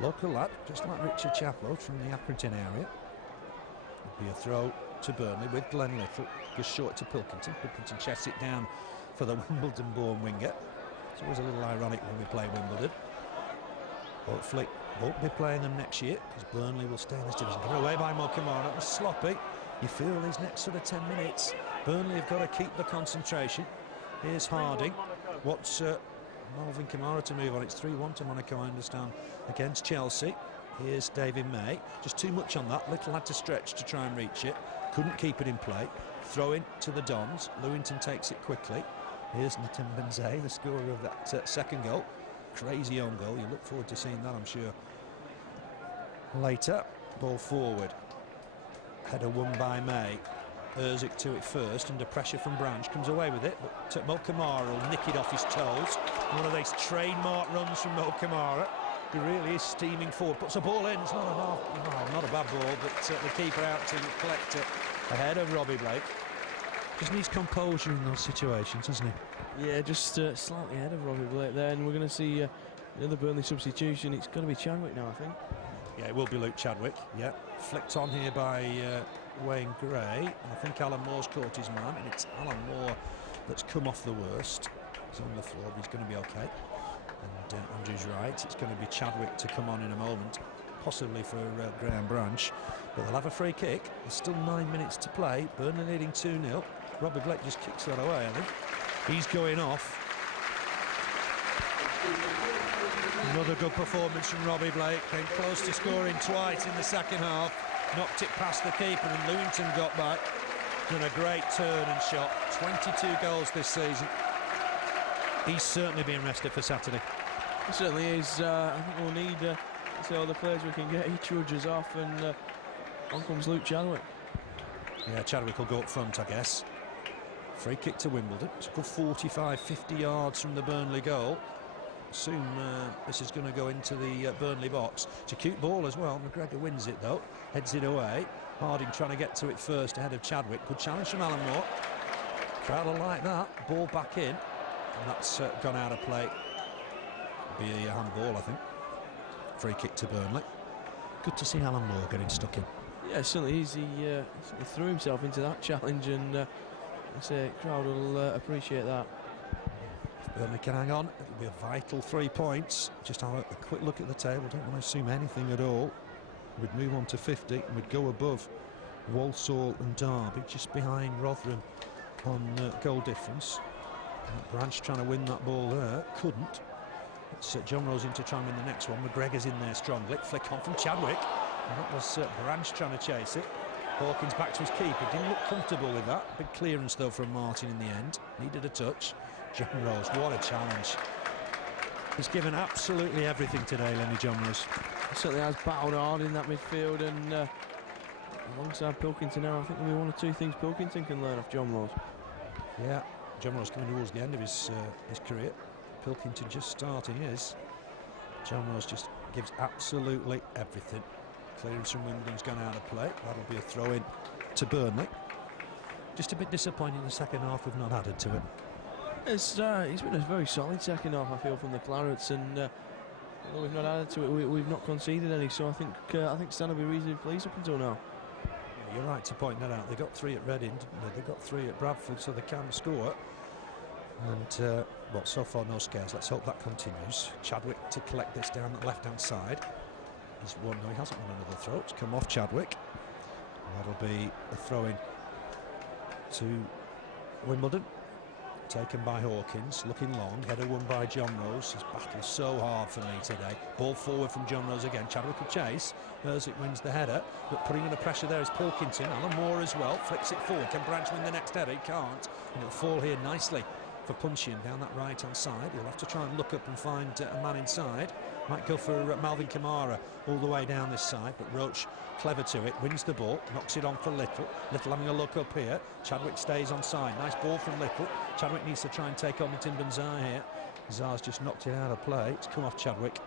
Local lad, just like Richard Chaplow from the Accrington area. It'll be a throw to Burnley with Glenn Little. Goes short to Pilkington. Pilkington chests it down for the Wimbledon-born winger. It's always a little ironic when we play Wimbledon. Hopefully won't be playing them next year, because Burnley will stay in this division. Given away by Camara. It was sloppy. You feel these next sort of 10 minutes, Burnley have got to keep the concentration. Here's Harding. What's Melvin Camara to move on? It's 3-1 to Monaco, I understand, against Chelsea. Here's David May. Just too much on that. Little had to stretch to try and reach it. Couldn't keep it in play. Throw in to the Dons. Lewington takes it quickly. Here's N'Timban-Zeh, the scorer of that second goal. Crazy own goal. You look forward to seeing that, I'm sure. Later, ball forward. Header won by May. Erzik to it first, under pressure from Branch, comes away with it, but Mo Camara will nick it off his toes. One of these trademark runs from Mo Camara. He really is steaming forward, puts a ball in. It's not a bad ball, but the keeper out to collect it ahead of Robbie Blake. Just needs composure in those situations, doesn't he? Yeah, just slightly ahead of Robbie Blake there, and we're going to see another Burnley substitution. It's going to be Chadwick now, I think. Yeah, it will be Luke Chadwick. Yeah, flicked on here by Wayne Gray. And I think Alan Moore's caught his man, and it's Alan Moore that's come off the worst. He's on the floor, but he's going to be okay. And Andrew's right. It's going to be Chadwick to come on in a moment, possibly for Graham Branch. But they'll have a free kick. There's still 9 minutes to play. Burnley leading 2-0. Robbie Blake just kicks that away, I think. He's going off. Another good performance from Robbie Blake. Came close to scoring twice in the second half. Knocked it past the keeper, and Lewington got back. Done a great turn and shot. 22 goals this season. He's certainly being rested for Saturday. He certainly is. I think we'll need to see all the players we can get. He trudges off, and on comes Luke Chadwick. Yeah, Chadwick will go up front, I guess. Free kick to Wimbledon. It's a good 45, 50 yards from the Burnley goal. Soon this is going to go into the Burnley box. It's a cute ball as well. McGregor wins it though, heads it away. Harding trying to get to it first ahead of Chadwick. Good challenge from Alan Moore. Crowd will like that. Ball back in, and that's gone out of play. Be a handball, I think. Free kick to Burnley. Good to see Alan Moore getting stuck in. Yeah, certainly is. He threw himself into that challenge, and I say crowd will appreciate that. Burnley can hang on. It'll be a vital 3 points. Just have a quick look at the table. Don't want to assume anything at all. We'd move on to 50 and we'd go above Walsall and Derby, just behind Rotherham on goal difference. Branch trying to win that ball there. Couldn't. It's Johnrose in to try and win the next one. McGregor's in there strongly. Flick on from Chadwick. And that was Branch trying to chase it. Hawkins back to his keeper. Didn't look comfortable with that. Big clearance though from Martin in the end. Needed a touch. Johnrose, what a challenge. He's given absolutely everything today, Lenny Johnrose. He certainly has battled hard in that midfield, and alongside Pilkington now, I think there'll be one or two things Pilkington can learn off Johnrose. Yeah, Johnrose coming towards the end of his career. Pilkington just starting his. Johnrose just gives absolutely everything. Clearance from Wimbledon's gone out of play. That'll be a throw-in to Burnley. Just a bit disappointing in the second half we've not added to it. It's been a very solid second half, I feel, from the Clarets, and although we've not added to it, we've not conceded any. So I think Stan will be reasonably pleased up until now. Yeah, you're right to point that out. They got 3 at Reading, they got 3 at Bradford, so they can score. And well, so far no scares. Let's hope that continues. Chadwick to collect this down the left-hand side. He's won. No, he hasn't won another throw. It's come off Chadwick. And that'll be a throw-in to Wimbledon. Taken by Hawkins, looking long, header won by Johnrose. He's battled so hard for me today. Ball forward from Johnrose again. Chadwick will chase. Erzik wins the header, but putting under pressure there is Pilkington. Alan Moore as well, flicks it forward. Can Branch win the next header? He can't. And it'll fall here nicely for punching down that right-hand side. He'll have to try and look up and find a man inside. Might go for Malvin Camara all the way down this side, but Roche clever to it, wins the ball, knocks it on for Little. Little having a look up here. Chadwick stays on side. Nice ball from Little. Chadwick needs to try and take on N'Timban-Zeh here. Zah's just knocked it out of play. It's come off Chadwick.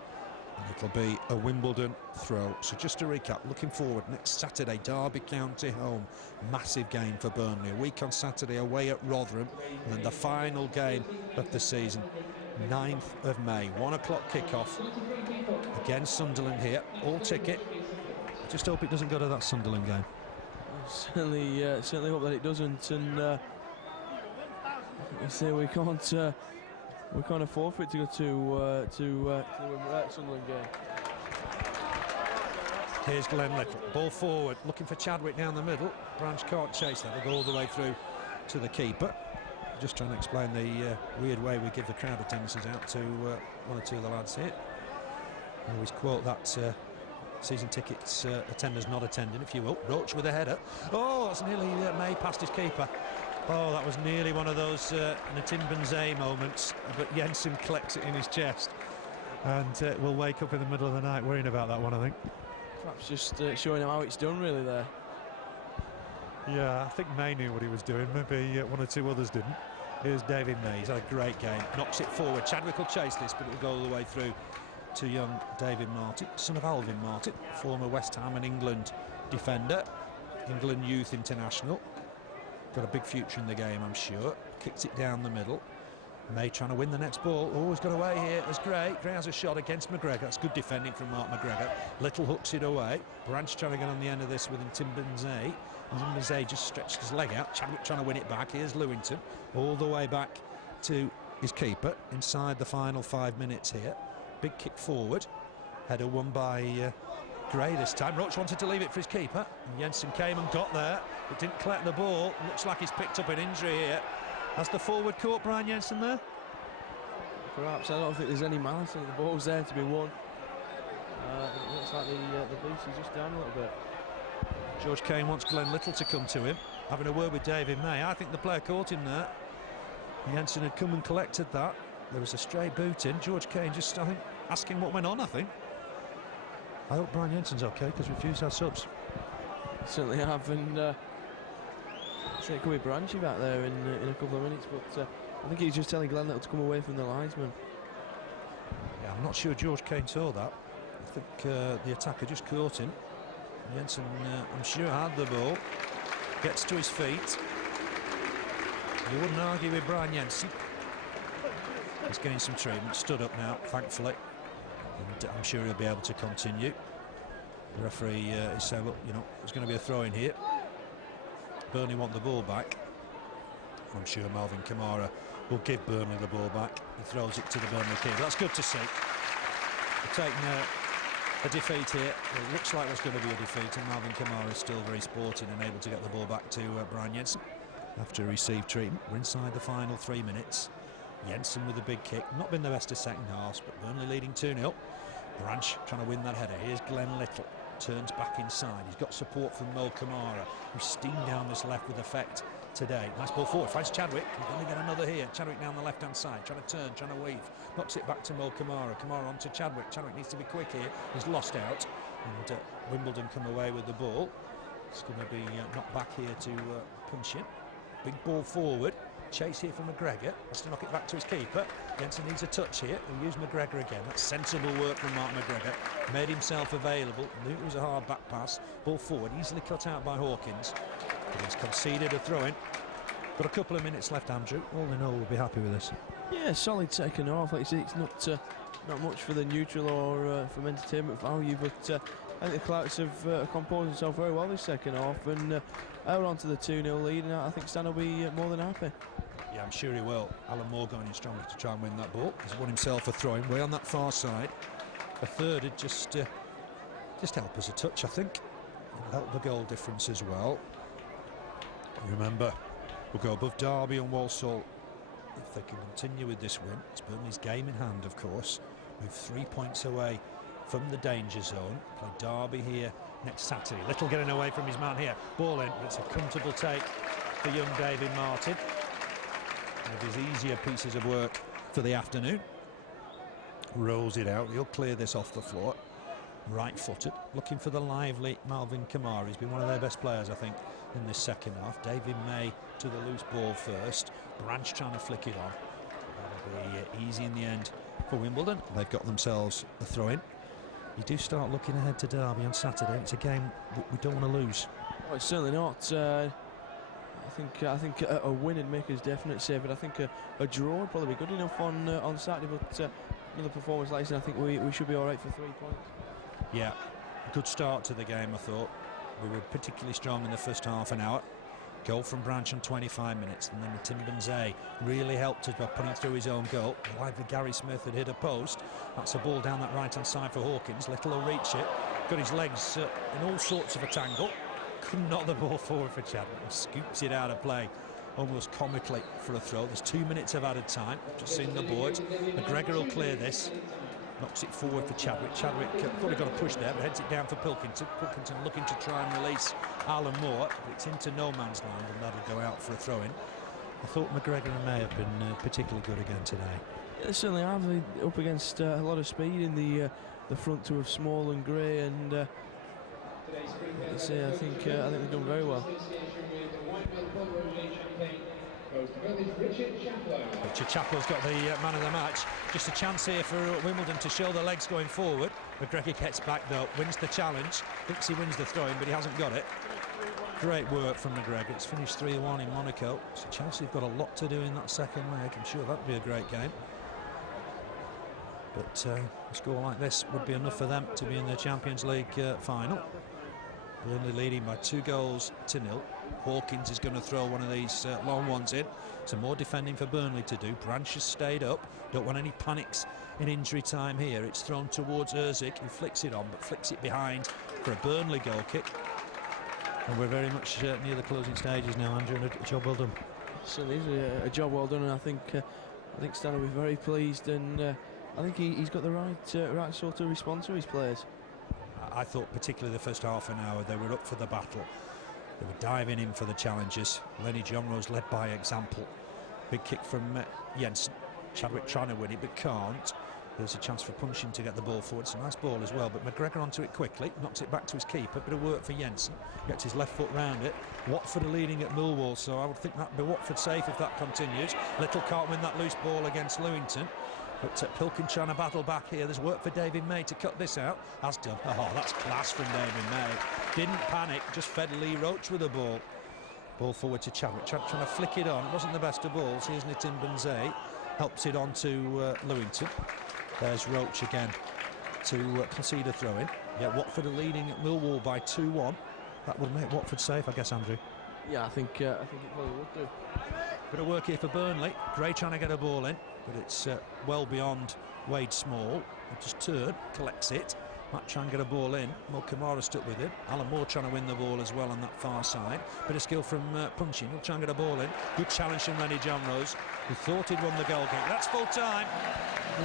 And it'll be a Wimbledon throw. So just to recap, looking forward, next Saturday, Derby County home. Massive game for Burnley. A week on Saturday away at Rotherham. And then the final game of the season, 9th of May. 1 o'clock kickoff against Sunderland here. All ticket. Just hope it doesn't go to that Sunderland game. Certainly hope that it doesn't. And we say we can't afford for it to go to the Sunderland game. Here's Glenn Little, ball forward, looking for Chadwick down the middle. Branch can't chase that. They'll go all the way through to the keeper. Just trying to explain the weird way we give the crowd attendances out to one or two of the lads here. I always quote that season tickets attenders not attending, if you will. Roche with a header. Oh, that's nearly May past his keeper. Oh, that was nearly one of those N'Timban-Zeh moments, but Jensen collects it in his chest, and we'll wake up in the middle of the night worrying about that one, I think. Perhaps just showing him how it's done, really, there. Yeah, I think May knew what he was doing. Maybe one or two others didn't. Here's David May. He's had a great game. Knocks it forward. Chadwick will chase this, but it'll go all the way through to young David Martin, son of Alvin Martin, former West Ham and England defender, England youth international. Got a big future in the game, I'm sure. Kicks it down the middle. May trying to win the next ball. Oh, he's got away here. That's Gray. Gray has a shot against McGregor. That's good defending from Mark McGregor. Little hooks it away. Branch trying to get on the end of this with N'Timban-Zeh. N'Timban-Zeh just stretched his leg out. Chadwick trying to win it back. Here's Lewington. All the way back to his keeper inside the final 5 minutes here. Big kick forward. Header won by Gray this time. Roche wanted to leave it for his keeper. And Jensen came and got there, but didn't collect the ball. Looks like he's picked up an injury here. Has the forward caught Brian Jensen there? Perhaps. I don't think there's any malice. I think the ball's there to be won. It looks like the beast is just down a little bit. George Cain wants Glenn Little to come to him, having a word with David May. I think the player caught him there. Jensen had come and collected that. There was a stray boot in. George Cain just, I think, asking what went on, I think. I hope Brian Jensen's okay, because we've used our subs. Certainly have, and I think it could be Branchy back there in a couple of minutes, but I think he's just telling Glenn Little to come away from the linesman. Yeah, I'm not sure George Cain saw that. I think the attacker just caught him. Jensen, I'm sure, had the ball. Gets to his feet. You wouldn't argue with Brian Jensen. He's getting some treatment. Stood up now, thankfully. And I'm sure he'll be able to continue. The referee is saying, look, you know, there's going to be a throw in here. Burnley want the ball back. I'm sure Melvin Camara will give Burnley the ball back. He throws it to the Burnley keeper. That's good to see. They're taking a defeat here. It looks like there's going to be a defeat, and Melvin Camara is still very sporting and able to get the ball back to Brian Jensen after he received treatment. We're inside the final 3 minutes. Jensen with a big kick. Not been the best of second halves, but Burnley leading 2-0. Branch trying to win that header. Here's Glenn Little. Turns back inside. He's got support from Mo Camara, who steamed down this left with effect today. Nice ball forward. Finds Chadwick. Can only get another here. Chadwick down the left-hand side. Trying to turn, trying to weave. Knocks it back to Mo Camara. Camara on to Chadwick. Chadwick needs to be quick here. He's lost out. And Wimbledon come away with the ball. It's going to be knocked back here to punch in. Big ball forward. Chase here from McGregor. Has to knock it back to his keeper. Jensen needs a touch here. He'll use McGregor again. That's sensible work from Mark McGregor. Made himself available. Knew it was a hard back pass. Ball forward. Easily cut out by Hawkins. But he's conceded a throw-in. Got a couple of minutes left, Andrew. All in all, we'll be happy with this. Yeah, solid second half. Like you say, it's not much for the neutral or from entertainment value, but I think the Clarets have composed themselves very well this second half, and out onto the 2-0 lead, and I think Stan will be more than happy. Yeah, I'm sure he will. Alan Moore going in strongly to try and win that ball. He's won himself a throw-in way on that far side. A third would just help us a touch, I think. It'll help the goal difference as well. Remember, we'll go above Derby and Walsall if they can continue with this win. It's Burnley's game in hand, of course. Move 3 points away from the danger zone. Play Derby here next Saturday. Little getting away from his man here. Ball in, but it's a comfortable take for young David Martin. One of his easier pieces of work for the afternoon. Rolls it out. He'll clear this off the floor. Right-footed, looking for the lively Melvin Camara. He's been one of their best players, I think, in this second half. David May to the loose ball first. Branch trying to flick it on. That'll be easy in the end for Wimbledon. They've got themselves a throw-in. You do start looking ahead to Derby on Saturday. It's a game we don't want to lose. Oh, it's certainly not. I think a win would make us definite save, but I think a draw would probably be good enough on Saturday. But another performance like this, I think we should be all right for 3 points. Yeah, good start to the game, I thought. We were particularly strong in the first half an hour. Goal from Branch on 25 minutes, and then N'Timban-Zeh really helped us by putting through his own goal. Lively Gary Smith had hit a post. That's a ball down that right-hand side for Hawkins. Little will reach it. Got his legs in all sorts of a tangle. Couldn't knock the ball forward for Chadwick. Scoops it out of play almost comically for a throw. There's 2 minutes of added time. Just seen the board. McGregor will clear this. Knocks it forward for Chadwick. Chadwick thought he got a push there, but heads it down for Pilkington. Pilkington looking to try and release Alan Moore, but it's into no man's land, and that'll go out for a throw-in. I thought McGregor and May have been particularly good again today. Yeah, they certainly have. Up against a lot of speed in the front two of Small and Gray, and I think they've done very well. Richard Chaplow's got the man of the match. Just a chance here for Wimbledon to show the legs going forward. McGregor gets back though, wins the challenge, thinks he wins the throw-in, but he hasn't got it. Great work from McGregor. It's finished 3-1 in Monaco. So Chelsea have got a lot to do in that second leg. I'm sure that'd be a great game. But a score like this would be enough for them to be in the Champions League final. Burnley leading by 2-0. Hawkins is going to throw one of these long ones in. Some more defending for Burnley to do. Branch has stayed up. Don't want any panics in injury time here. It's thrown towards Erzik, who flicks it on, but flicks it behind for a Burnley goal kick. And we're very much near the closing stages now, Andrew, and a job well done. Certainly is a job well done, and I think Stan will be very pleased, and I think he's got the right sort of response to his players. I thought particularly the first half an hour they were up for the battle. They were diving in for the challenges. Lenny Johnrose led by example. Big kick from Jensen. Chadwick trying to win it but can't. There's a chance for Punching to get the ball forward. It's a nice ball as well, but McGregor onto it quickly, knocks it back to his keeper. Bit of work for Jensen, gets his left foot round it. Watford are leading at Millwall, so I would think that'd be Watford safe if that continues. Little can't win that loose ball against Lewington, but Pilkin trying to battle back here. There's work for David May to cut this out. Has done. Oh, that's class from David May. Didn't panic, just fed Lee Roche with the ball. Ball forward to Chadwick. Chadwick trying to flick it on. It wasn't the best of balls. Here's N'Timban-Zeh. Helps it on to Lewington. There's Roche again to concede a throw-in. Yeah, Watford are leading at Millwall by 2-1. That would make Watford safe, I guess, Andrew. Yeah, I think it probably would do. Bit of work here for Burnley. Gray trying to get a ball in, but it's well beyond Wade Small. He just turned, collects it. Might try and get a ball in. Mo Camara stuck with him. Alan Moore trying to win the ball as well on that far side. Bit of skill from Punching. He'll try and get a ball in. Good challenge from Lenny Johnrose, who thought he'd won the goal kick. That's full time.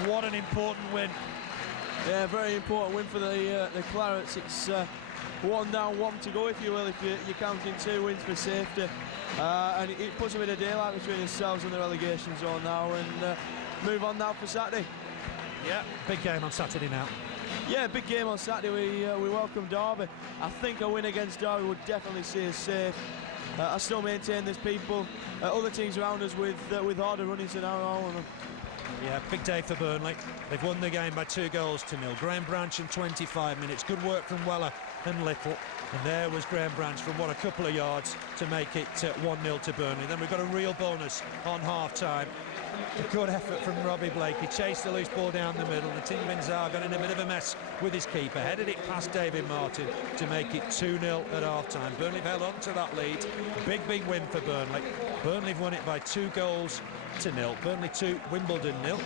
What an important win. Yeah, very important win for the Clarets. It's 1 down, 1 to go, if you will, if you're counting 2 wins for safety. And it puts them in a daylight between themselves and the relegation zone now, and move on now for Saturday. Yeah, big game on Saturday now. Yeah, big game on Saturday. We welcome Derby. I think a win against Derby would definitely see us safe. I still maintain there's people, other teams around us with harder runnings than our own. Yeah, big day for Burnley. They've won the game by 2-0. Graham Branch in 25 minutes. Good work from Weller and Little. And there was Graham Branch from a couple of yards to make it 1-0 to Burnley. Then we've got a real bonus on half-time. A good effort from Robbie Blake. He chased the loose ball down the middle. N'Timban-Zeh got in a bit of a mess with his keeper. Headed it past David Martin to make it 2-0 at half-time. Burnley held on to that lead. Big win for Burnley. Burnley have won it by 2-0. Burnley 2, Wimbledon 0.